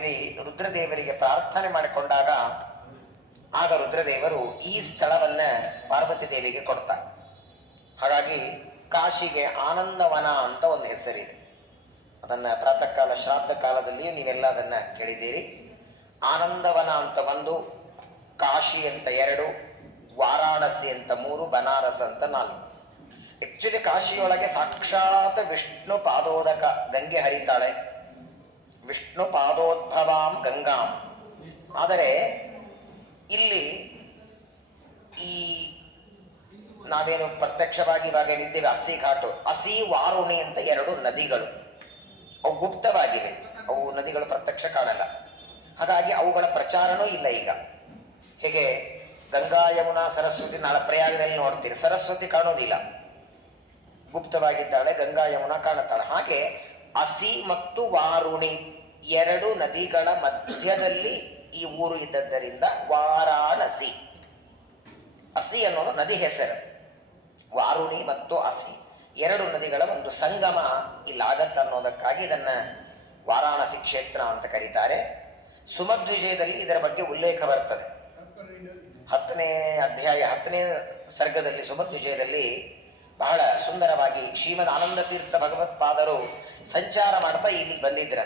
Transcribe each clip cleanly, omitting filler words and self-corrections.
ದೇವಿ ರುದ್ರದೇವರಿಗೆ ಪ್ರಾರ್ಥನೆ ಮಾಡಿಕೊಂಡಾಗ ಆಗ ರುದ್ರದೇವರು ಈ ಸ್ಥಳವನ್ನ ಪಾರ್ವತಿ ದೇವಿಗೆ ಕೊಡ್ತಾರೆ. ಹಾಗಾಗಿ ಕಾಶಿಗೆ ಆನಂದವನ ಅಂತ ಒಂದು ಹೆಸರಿದೆ. ಅದನ್ನ ಪ್ರಾತಃ ಕಾಲ ಶ್ರಾದ್ದ ಕಾಲದಲ್ಲಿಯೂ ನೀವೆಲ್ಲ ಅದನ್ನ ಕೇಳಿದ್ದೀರಿ. ಆನಂದವನ ಅಂತ ಒಂದು, ಕಾಶಿ ಅಂತ 2, ವಾರಾಣಸಿ ಅಂತ 3, ಬನಾರಸ್ ಅಂತ 4. ಆಕ್ಚುಲಿ ಕಾಶಿಯೊಳಗೆ ಸಾಕ್ಷಾತ್ ವಿಷ್ಣು ಪಾದೋದಕ ಗಂಗೆ ಹರಿತಾಳೆ, ವಿಷ್ಣು ಪಾದೋದ್ಭವಾಂ ಗಂಗಾಂ. ಆದರೆ ಇಲ್ಲಿ ಈ ನಾವೇನು ಪ್ರತ್ಯಕ್ಷವಾಗಿ ಇವಾಗ ಏನಿದ್ದೇವೆ ಅಸ್ಸಿ ಘಾಟು, ಅಸಿ ವಾರುಣಿ ಅಂತ 2 ನದಿಗಳು. ಅವು ಗುಪ್ತವಾಗಿವೆ, ಅವು ನದಿಗಳು ಪ್ರತ್ಯಕ್ಷ ಕಾಣಲ್ಲ. ಹಾಗಾಗಿ ಅವುಗಳ ಪ್ರಚಾರನೂ ಇಲ್ಲ ಈಗ. ಹೇಗೆ ಗಂಗಾ ಯಮುನಾ ಸರಸ್ವತಿ ನಾಳೆ ಪ್ರಯಾಗದಲ್ಲಿ ನೋಡ್ತೀರಿ, ಸರಸ್ವತಿ ಕಾಣೋದಿಲ್ಲ, ಗುಪ್ತವಾಗಿದ್ದಾಳೆ. ಗಂಗಾ ಯಮುನಾ ಕಾಣುತ್ತಾಳೆ. ಹಾಗೆ ಅಸಿ ಮತ್ತು ವಾರುಣಿ 2 ನದಿಗಳ ಮಧ್ಯದಲ್ಲಿ ಈ ಊರು ಇದ್ದದ್ದರಿಂದ ವಾರಾಣಸಿ. ಅಸಿ ಅನ್ನೋದು ನದಿ ಹೆಸರು. ವಾರುಣಿ ಮತ್ತು ಅಸಿ 2 ನದಿಗಳ ಒಂದು ಸಂಗಮ ಇಲ್ಲಾಗತ್ತ ಅನ್ನೋದಕ್ಕಾಗಿ ಇದನ್ನ ವಾರಾಣಸಿ ಕ್ಷೇತ್ರ ಅಂತ ಕರೀತಾರೆ. ಸುಮಧ್ವಿಜಯದಲ್ಲಿ ಇದರ ಬಗ್ಗೆ ಉಲ್ಲೇಖ ಬರ್ತದೆ. 10ನೇ ಅಧ್ಯಾಯ 10ನೇ ಸರ್ಗದಲ್ಲಿ ಸುಮಧ್ವಿಜಯದಲ್ಲಿ ಬಹಳ ಸುಂದರವಾಗಿ ಶ್ರೀಮದ್ ಆನಂದ ತೀರ್ಥ ಭಗವತ್ಪಾದರು ಸಂಚಾರ ಮಾಡ್ತಾ ಇಲ್ಲಿಗೆ ಬಂದಿದ್ರ.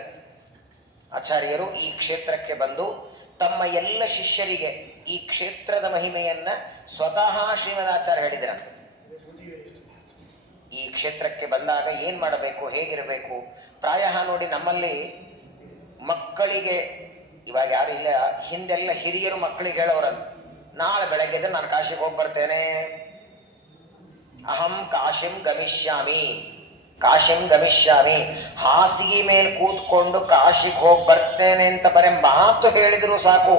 ಆಚಾರ್ಯರು ಈ ಕ್ಷೇತ್ರಕ್ಕೆ ಬಂದು ತಮ್ಮ ಎಲ್ಲ ಶಿಷ್ಯರಿಗೆ ಈ ಕ್ಷೇತ್ರದ ಮಹಿಮೆಯನ್ನ ಸ್ವತಃ ಶ್ರೀಮದಾಚಾರ್ಯ ಹೇಳಿದ್ರಂತೆ. ಈ ಕ್ಷೇತ್ರಕ್ಕೆ ಬಂದಾಗ ಏನ್ ಮಾಡಬೇಕು, ಹೇಗಿರಬೇಕು. ಪ್ರಾಯ ನೋಡಿ ನಮ್ಮಲ್ಲಿ ಮಕ್ಕಳಿಗೆ ಇವಾಗ ಯಾರು ಇಲ್ಲ, ಹಿಂದೆಲ್ಲ ಹಿರಿಯರು ಮಕ್ಕಳಿಗೆ ಹೇಳೋರಂತ, ನಾಳೆ ಬೆಳಗ್ಗೆ ನಾನು ಕಾಶಿಗೆ ಹೋಗಿ ಬರ್ತೇನೆ, ಅಹಂ ಕಾಶಿಂ ಗಮಿಷ್ಯಾಮಿ, ಕಾಶಿಂ ಗಮಿಷ್ಯಾಮಿ. ಹಾಸಿಗೆ ಮೇಲೆ ಕೂತ್ಕೊಂಡು ಕಾಶಿಗೆ ಹೋಗಿ ಬರ್ತೇನೆ ಅಂತ ಬರೀ ಮಾತು ಹೇಳಿದ್ರು ಸಾಕು,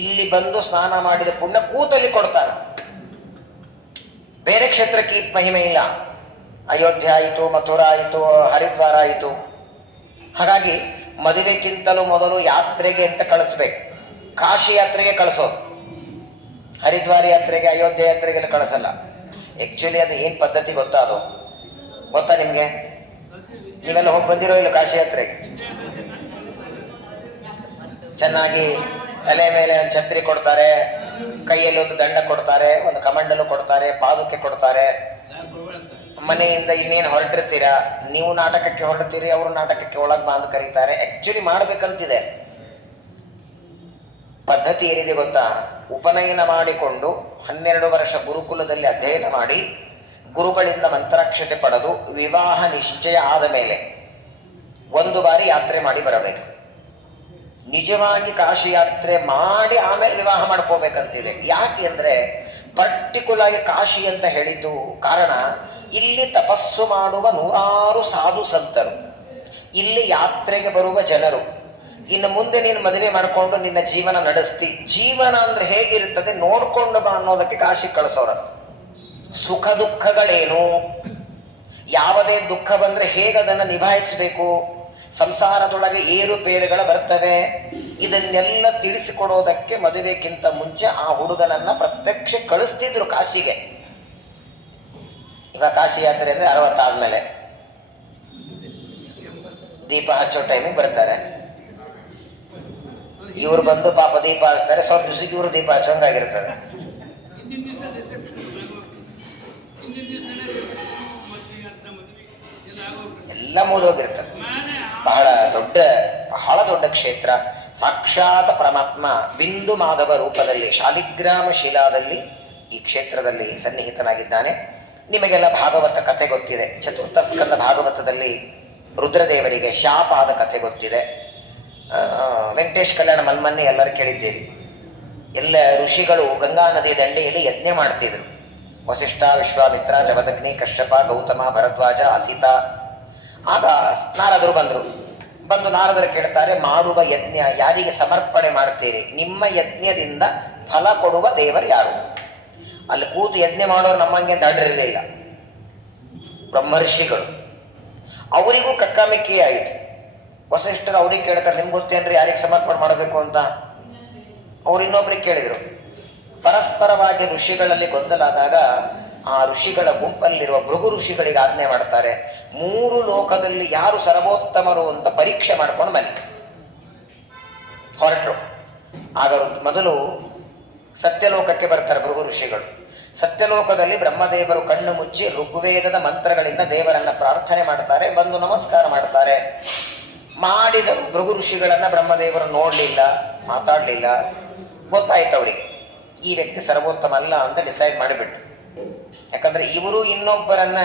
ಇಲ್ಲಿ ಬಂದು ಸ್ನಾನ ಮಾಡಿದ ಪುಣ್ಯ ಕೂತಲ್ಲಿ ಕೊಡ್ತಾನೆ. ಬೇರೆ ಕ್ಷೇತ್ರಕ್ಕೆ ಈ ಮಹಿಮೆ ಇಲ್ಲ. ಅಯೋಧ್ಯೆ ಆಯಿತು, ಮಥುರಾ ಆಯಿತು, ಹರಿದ್ವಾರ ಆಯಿತು. ಹಾಗಾಗಿ ಮದುವೆಗಿಂತಲೂ ಮೊದಲು ಯಾತ್ರೆಗೆ ಅಂತ ಕಳಿಸ್ಬೇಕು. ಕಾಶಿ ಯಾತ್ರೆಗೆ ಕಳಿಸೋದು, ಹರಿದ್ವಾರ ಯಾತ್ರೆಗೆ, ಅಯೋಧ್ಯೆ ಯಾತ್ರೆಗೆಲ್ಲ ಕಳಿಸಲ್ಲ. ಆಕ್ಚುಲಿ ಅದು ಏನ್ ಪದ್ಧತಿ ಗೊತ್ತಾ? ಅದು ಗೊತ್ತಾ ನಿಮ್ಗೆ? ನೀವೆಲ್ಲ ಹೋಗಿ ಬಂದಿರೋ ಇಲ್ಲ ಕಾಶಿ ಯಾತ್ರೆಗೆ? ಚೆನ್ನಾಗಿ ತಲೆ ಮೇಲೆ ಒಂದು ಛತ್ರಿ ಕೊಡ್ತಾರೆ, ಕೈಯಲ್ಲಿ ಒಂದು ದಂಡ ಕೊಡ್ತಾರೆ, ಒಂದು ಕಮಂಡಲು ಕೊಡ್ತಾರೆ, ಪಾದುಕೆ ಕೊಡ್ತಾರೆ. ಮನೆಯಿಂದ ಇನ್ನೇನು ಹೊರಟಿರ್ತೀರಾ, ನೀವು ನಾಟಕಕ್ಕೆ ಹೊರಡ್ತೀರಿ, ಅವರು ನಾಟಕಕ್ಕೆ ಒಳಗೆ ಬಾಂದು ಕರೀತಾರೆ. ಆಕ್ಚುಲಿ ಮಾಡ್ಬೇಕಂತಿದೆ. ಪದ್ಧತಿ ಏನಿದೆ ಗೊತ್ತಾ? ಉಪನಯನ ಮಾಡಿಕೊಂಡು 12 ವರ್ಷ ಗುರುಕುಲದಲ್ಲಿ ಅಧ್ಯಯನ ಮಾಡಿ ಗುರುಗಳಿಂದ ಮಂತ್ರಾಕ್ಷತೆ ಪಡೆದು ವಿವಾಹ ನಿಶ್ಚಯ ಆದ ಮೇಲೆ 1 ಬಾರಿ ಯಾತ್ರೆ ಮಾಡಿ ಬರಬೇಕು. ನಿಜವಾಗಿ ಕಾಶಿ ಯಾತ್ರೆ ಮಾಡಿ ಆಮೇಲೆ ವಿವಾಹ ಮಾಡ್ಕೋಬೇಕಂತಿದೆ. ಯಾಕೆ ಅಂದ್ರೆ ಪರ್ಟಿಕ್ಯುಲರ್ ಆಗಿ ಕಾಶಿ ಅಂತ ಹೇಳಿದ್ದು ಕಾರಣ, ಇಲ್ಲಿ ತಪಸ್ಸು ಮಾಡುವ 100 ಸಾಧು ಸಂತರು, ಇಲ್ಲಿ ಯಾತ್ರೆಗೆ ಬರುವ ಜನರು. ಇನ್ನು ಮುಂದೆ ನೀನು ಮದುವೆ ಮಾಡಿಕೊಂಡು ನಿನ್ನ ಜೀವನ ನಡೆಸ್ತಿ. ಜೀವನ ಅಂದ್ರೆ ಹೇಗಿರುತ್ತದೆ ನೋಡ್ಕೊಂಡು ಬಾ ಅನ್ನೋದಕ್ಕೆ ಕಾಶಿ ಕಳಿಸೋರ. ಸುಖ ದುಃಖಗಳೇನು, ಯಾವುದೇ ದುಃಖ ಬಂದ್ರೆ ಹೇಗದನ್ನು ನಿಭಾಯಿಸಬೇಕು, ಸಂಸಾರದೊಳಗೆ ಏರುಪೇರುಗಳು ಬರ್ತವೆ, ಇದನ್ನೆಲ್ಲ ತಿಳಿಸಿಕೊಡೋದಕ್ಕೆ ಮದುವೆಗಿಂತ ಮುಂಚೆ ಆ ಹುಡುಗನನ್ನ ಪ್ರತ್ಯಕ್ಷ ಕಳಿಸ್ತಿದ್ರು ಕಾಶಿಗೆ. ಇವಾಗ ಕಾಶಿ ಯಾತ್ರೆ ಅಂದ್ರೆ 60 ಆದ್ಮೇಲೆ ದೀಪ ಹಚ್ಚೋ ಟೈಮಿಗೆ ಬರ್ತಾರೆ. ಇವ್ರು ಬಂದು ಪಾಪ ದೀಪ ಹಚ್ತಾರೆ, ಸ್ವಲ್ಪ ದಿವಸಕ್ಕೆ ಇವರು ದೀಪ ಹಚ್ಚೋಂಗಾಗಿರ್ತದೆ. ಎಲ್ಲ ಮುಗಿದೋಗಿರ್ತದೆ. ಬಹಳ ದೊಡ್ಡ ಕ್ಷೇತ್ರ. ಸಾಕ್ಷಾತ್ ಪರಮಾತ್ಮ ಬಿಂದು ಮಾಧವ ರೂಪದಲ್ಲಿ ಶಾಲಿಗ್ರಾಮ ಶಿಲಾದಲ್ಲಿ ಈ ಕ್ಷೇತ್ರದಲ್ಲಿ ಸನ್ನಿಹಿತನಾಗಿದ್ದಾನೆ. ನಿಮಗೆಲ್ಲ ಭಾಗವತ ಕಥೆ ಗೊತ್ತಿದೆ. ಚತುರ್ಥ ಸ್ಕಂದ ಭಾಗವತದಲ್ಲಿ ರುದ್ರದೇವರಿಗೆ ಶಾಪ ಆದ ಕಥೆ ಗೊತ್ತಿದೆ. ವೆಂಕಟೇಶ್ ಕಲ್ಯಾಣ ಮನ್ಮನ್ನೆ ಎಲ್ಲರೂ ಕೇಳಿದ್ದೀರಿ. ಎಲ್ಲ ಋಷಿಗಳು ಗಂಗಾ ನದಿ ದಂಡೆಯಲ್ಲಿ ಯಜ್ಞ ಮಾಡ್ತಿದ್ರು. ವಸಿಷ್ಠ, ವಿಶ್ವಾಮಿತ್ರ, ಜಮದಗ್ನಿ, ಕಶ್ಯಪ, ಗೌತಮ, ಭರದ್ವಾಜ, ಅಸಿತ. ಆಗ ನಾರದರು ಬಂದು ನಾರದರು ಕೇಳ್ತಾರೆ, ಮಾಡುವ ಯಜ್ಞ ಯಾರಿಗೆ ಸಮರ್ಪಣೆ ಮಾಡ್ತೀರಿ? ನಿಮ್ಮ ಯಜ್ಞದಿಂದ ಫಲ ಕೊಡುವ ದೇವರು ಯಾರು? ಅಲ್ಲಿ ಕೂತು ಯಜ್ಞ ಮಾಡೋರು ನಮ್ಮಂಗೆ ದಡ್ರಿರಲಿಲ್ಲ, ಬ್ರಹ್ಮರ್ಷಿಗಳು. ಅವರಿಗೂ ಕಕ್ಕಾಮಿಕ್ಕಿ ಆಯಿತು. ವಸಿಷ್ಠರು ಅವ್ರಿಗೆ ಕೇಳ್ತಾರೆ, ನಿಮ್ಗೆ ಗೊತ್ತೇನ್ರಿ ಯಾರಿಗೆ ಸಮರ್ಪಣೆ ಮಾಡಬೇಕು ಅಂತ? ಅವ್ರು ಇನ್ನೊಬ್ರಿಗೆ ಕೇಳಿದ್ರು. ಪರಸ್ಪರವಾಗಿ ಋಷಿಗಳಲ್ಲಿ ಗೊಂದಲ ಆದಾಗ ಆ ಋಷಿಗಳ ಗುಂಪಲ್ಲಿರುವ ಭೃಗು ಋಷಿಗಳಿಗೆ ಆಜ್ಞೆ ಮಾಡ್ತಾರೆ, 3 ಲೋಕದಲ್ಲಿ ಯಾರು ಸರ್ವೋತ್ತಮರು ಅಂತ ಪರೀಕ್ಷೆ ಮಾಡ್ಕೊಂಡು ಬನ್ನಿ. ಆಗ ಮೊದಲು ಸತ್ಯಲೋಕಕ್ಕೆ ಬರ್ತಾರೆ ಭೃಗು ಋಷಿಗಳು. ಸತ್ಯಲೋಕದಲ್ಲಿ ಬ್ರಹ್ಮದೇವರು ಕಣ್ಣು ಮುಚ್ಚಿ ಋಗ್ವೇದದ ಮಂತ್ರಗಳಿಂದ ದೇವರನ್ನ ಪ್ರಾರ್ಥನೆ ಮಾಡ್ತಾರೆ, ಬಂದು ನಮಸ್ಕಾರ ಮಾಡ್ತಾರೆ. ಮಾಡಿದರು ಭೃಗು ಋಷಿಗಳನ್ನ ಬ್ರಹ್ಮದೇವರು ನೋಡ್ಲಿಲ್ಲ, ಮಾತಾಡ್ಲಿಲ್ಲ. ಗೊತ್ತಾಯ್ತು ಅವರಿಗೆ ಈ ವ್ಯಕ್ತಿ ಸರ್ವೋತ್ತಮ ಅಲ್ಲ ಅಂತ ಡಿಸೈಡ್ ಮಾಡಿಬಿಟ್ಟು. ಯಾಕಂದ್ರೆ ಇವರು ಇನ್ನೊಬ್ಬರನ್ನ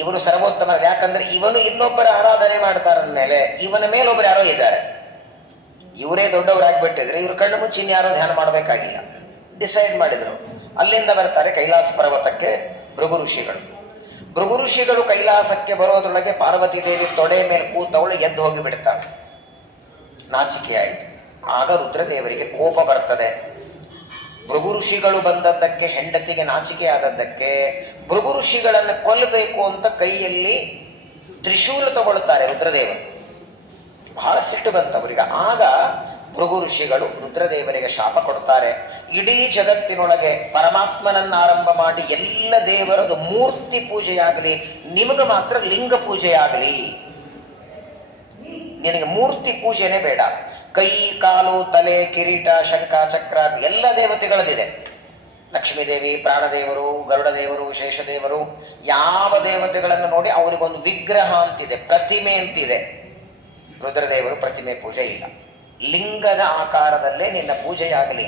ಇವನು ಸರ್ವೋತ್ತಮ, ಯಾಕಂದ್ರೆ ಇವನು ಇನ್ನೊಬ್ಬರ ಆರಾಧನೆ ಮಾಡ್ತಾರಂದ್ಮೇಲೆ ಇವನ ಮೇಲೊಬ್ರು ಯಾರೋ ಇದ್ದಾರೆ, ಇವರೇ ದೊಡ್ಡವರಾಗ್ಬಿಟ್ಟಿದ್ರೆ ಇವ್ರ ಕಣ್ಣು ಮುಚ್ಚಿ ಇನ್ಯಾರೋ ಧ್ಯಾನ ಮಾಡಬೇಕಾಗಿಲ್ಲ. ಡಿಸೈಡ್ ಮಾಡಿದ್ರು. ಅಲ್ಲಿಂದ ಬರ್ತಾರೆ ಕೈಲಾಸ ಪರ್ವತಕ್ಕೆ ಭೃಗು ಋಷಿಗಳು. ಭೃಗು ಋಷಿಗಳು ಕೈಲಾಸಕ್ಕೆ ಬರೋದ್ರೊಳಗೆ ಪಾರ್ವತಿ ದೇವಿ ತೊಡೆ ಮೇಲೆ ಕೂತವಳು ಎದ್ದು ಹೋಗಿ ಬಿಡ್ತಾಳೆ. ನಾಚಿಕೆ ಆಯಿತು. ಆಗ ರುದ್ರದೇವರಿಗೆ ಕೋಪ ಬರ್ತದೆ. ಭೃಗು ಋಷಿಗಳು ಬಂದದ್ದಕ್ಕೆ, ಹೆಂಡತಿಗೆ ನಾಚಿಕೆ ಆದದ್ದಕ್ಕೆ ಭೃಗು ಋಷಿಗಳನ್ನು ಕೊಲ್ಲಬೇಕು ಅಂತ ಕೈಯಲ್ಲಿ ತ್ರಿಶೂಲ ತಗೊಳ್ತಾರೆ ರುದ್ರದೇವರು. ಬಹಳ ಸಿಟ್ಟು ಬಂತವರಿಗೆ. ಆಗ ಭೃಗು ಋಷಿಗಳು ರುದ್ರದೇವರಿಗೆ ಶಾಪ ಕೊಡ್ತಾರೆ. ಇಡೀ ಜಗತ್ತಿನೊಳಗೆ ಪರಮಾತ್ಮನನ್ನ ಆರಂಭ ಮಾಡಿ ಎಲ್ಲ ದೇವರದು ಮೂರ್ತಿ ಪೂಜೆಯಾಗಲಿ, ನಿಮಗೆ ಮಾತ್ರ ಲಿಂಗ ಪೂಜೆಯಾಗಲಿ. ನಿನಗೆ ಮೂರ್ತಿ ಪೂಜೆನೇ ಬೇಡ. ಕೈ, ಕಾಲು, ತಲೆ, ಕಿರೀಟ, ಶಂಖ, ಚಕ್ರ ಎಲ್ಲ ದೇವತೆಗಳದಿದೆ. ಲಕ್ಷ್ಮೀದೇವಿ, ಪ್ರಾಣದೇವರು, ಗರುಡದೇವರು, ಶೇಷದೇವರು, ಯಾವ ದೇವತೆಗಳನ್ನು ನೋಡಿ ಅವರಿಗೊಂದು ವಿಗ್ರಹ ಅಂತಿದೆ, ಪ್ರತಿಮೆ ಅಂತಿದೆ. ರುದ್ರದೇವರು ಪ್ರತಿಮೆ ಪೂಜೆ ಇಲ್ಲ. ಲಿಂಗದ ಆಕಾರದಲ್ಲೇ ನಿನ್ನ ಪೂಜೆಯಾಗಲಿ.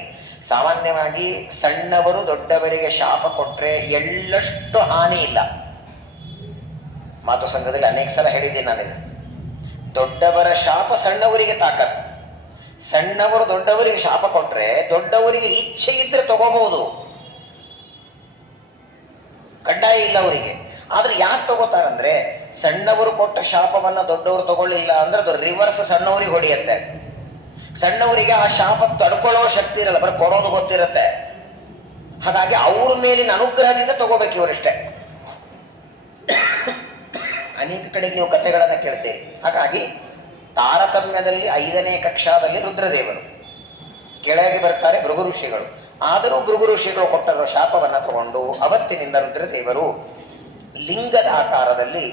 ಸಾಮಾನ್ಯವಾಗಿ ಸಣ್ಣವರು ದೊಡ್ಡವರಿಗೆ ಶಾಪ ಕೊಟ್ರೆ ಎಳ್ಳಷ್ಟು ಹಾನಿ ಇಲ್ಲ. ಮಾತು ಸಂಘದಲ್ಲಿ ಅನೇಕ ಸಲ ಹೇಳಿದ್ದೀನಿ ನಾನು. ದೊಡ್ಡವರ ಶಾಪ ಸಣ್ಣವರಿಗೆ ತಾಕತ್ತು. ಸಣ್ಣವರು ದೊಡ್ಡವರಿಗೆ ಶಾಪ ಕೊಟ್ರೆ ದೊಡ್ಡವರಿಗೆ ಇಚ್ಛೆ ಇದ್ರೆ ತಗೋಬಹುದು, ಕಡ್ಡಾಯ ಇಲ್ಲ ಅವರಿಗೆ. ಆದ್ರೆ ಯಾಕೆ ತಗೋತಾರಂದ್ರೆ ಸಣ್ಣವರು ಕೊಟ್ಟ ಶಾಪವನ್ನ ದೊಡ್ಡವರು ತಗೊಳ್ಳಿಲ್ಲ ಅಂದ್ರೆ ಅದು ರಿವರ್ಸ್ ಸಣ್ಣವರಿಗೆ ಹೊಡೆಯುತ್ತೆ. ಸಣ್ಣವರಿಗೆ ಆ ಶಾಪ ತಡ್ಕೊಳ್ಳೋ ಶಕ್ತಿ ಇರಲ್ಲ, ಬರೀ ಕೊಡೋದು ಗೊತ್ತಿರುತ್ತೆ. ಹಾಗಾಗಿ ಅವ್ರ ಮೇಲಿನ ಅನುಗ್ರಹದಿಂದ ತಗೋಬೇಕು ಇವರಷ್ಟೇ. ಅನೇಕ ಕಡೆಗೆ ನೀವು ಕಥೆಗಳನ್ನ ಕೇಳ್ತೀರಿ. ಹಾಗಾಗಿ ತಾರತಮ್ಯದಲ್ಲಿ 5ನೇ ಕಕ್ಷಾದಲ್ಲಿ ರುದ್ರದೇವರು, ಕೆಳಗೆ ಬರ್ತಾರೆ ಭೃಗು ಋಷಿಗಳು. ಆದರೂ ಭೃಗು ಋಷಿಗಳು ಕೊಟ್ಟಿರೋ ಶಾಪವನ್ನ ತಗೊಂಡು ಅವತ್ತಿನಿಂದ ರುದ್ರದೇವರು ಲಿಂಗದ ಆಕಾರದಲ್ಲಿ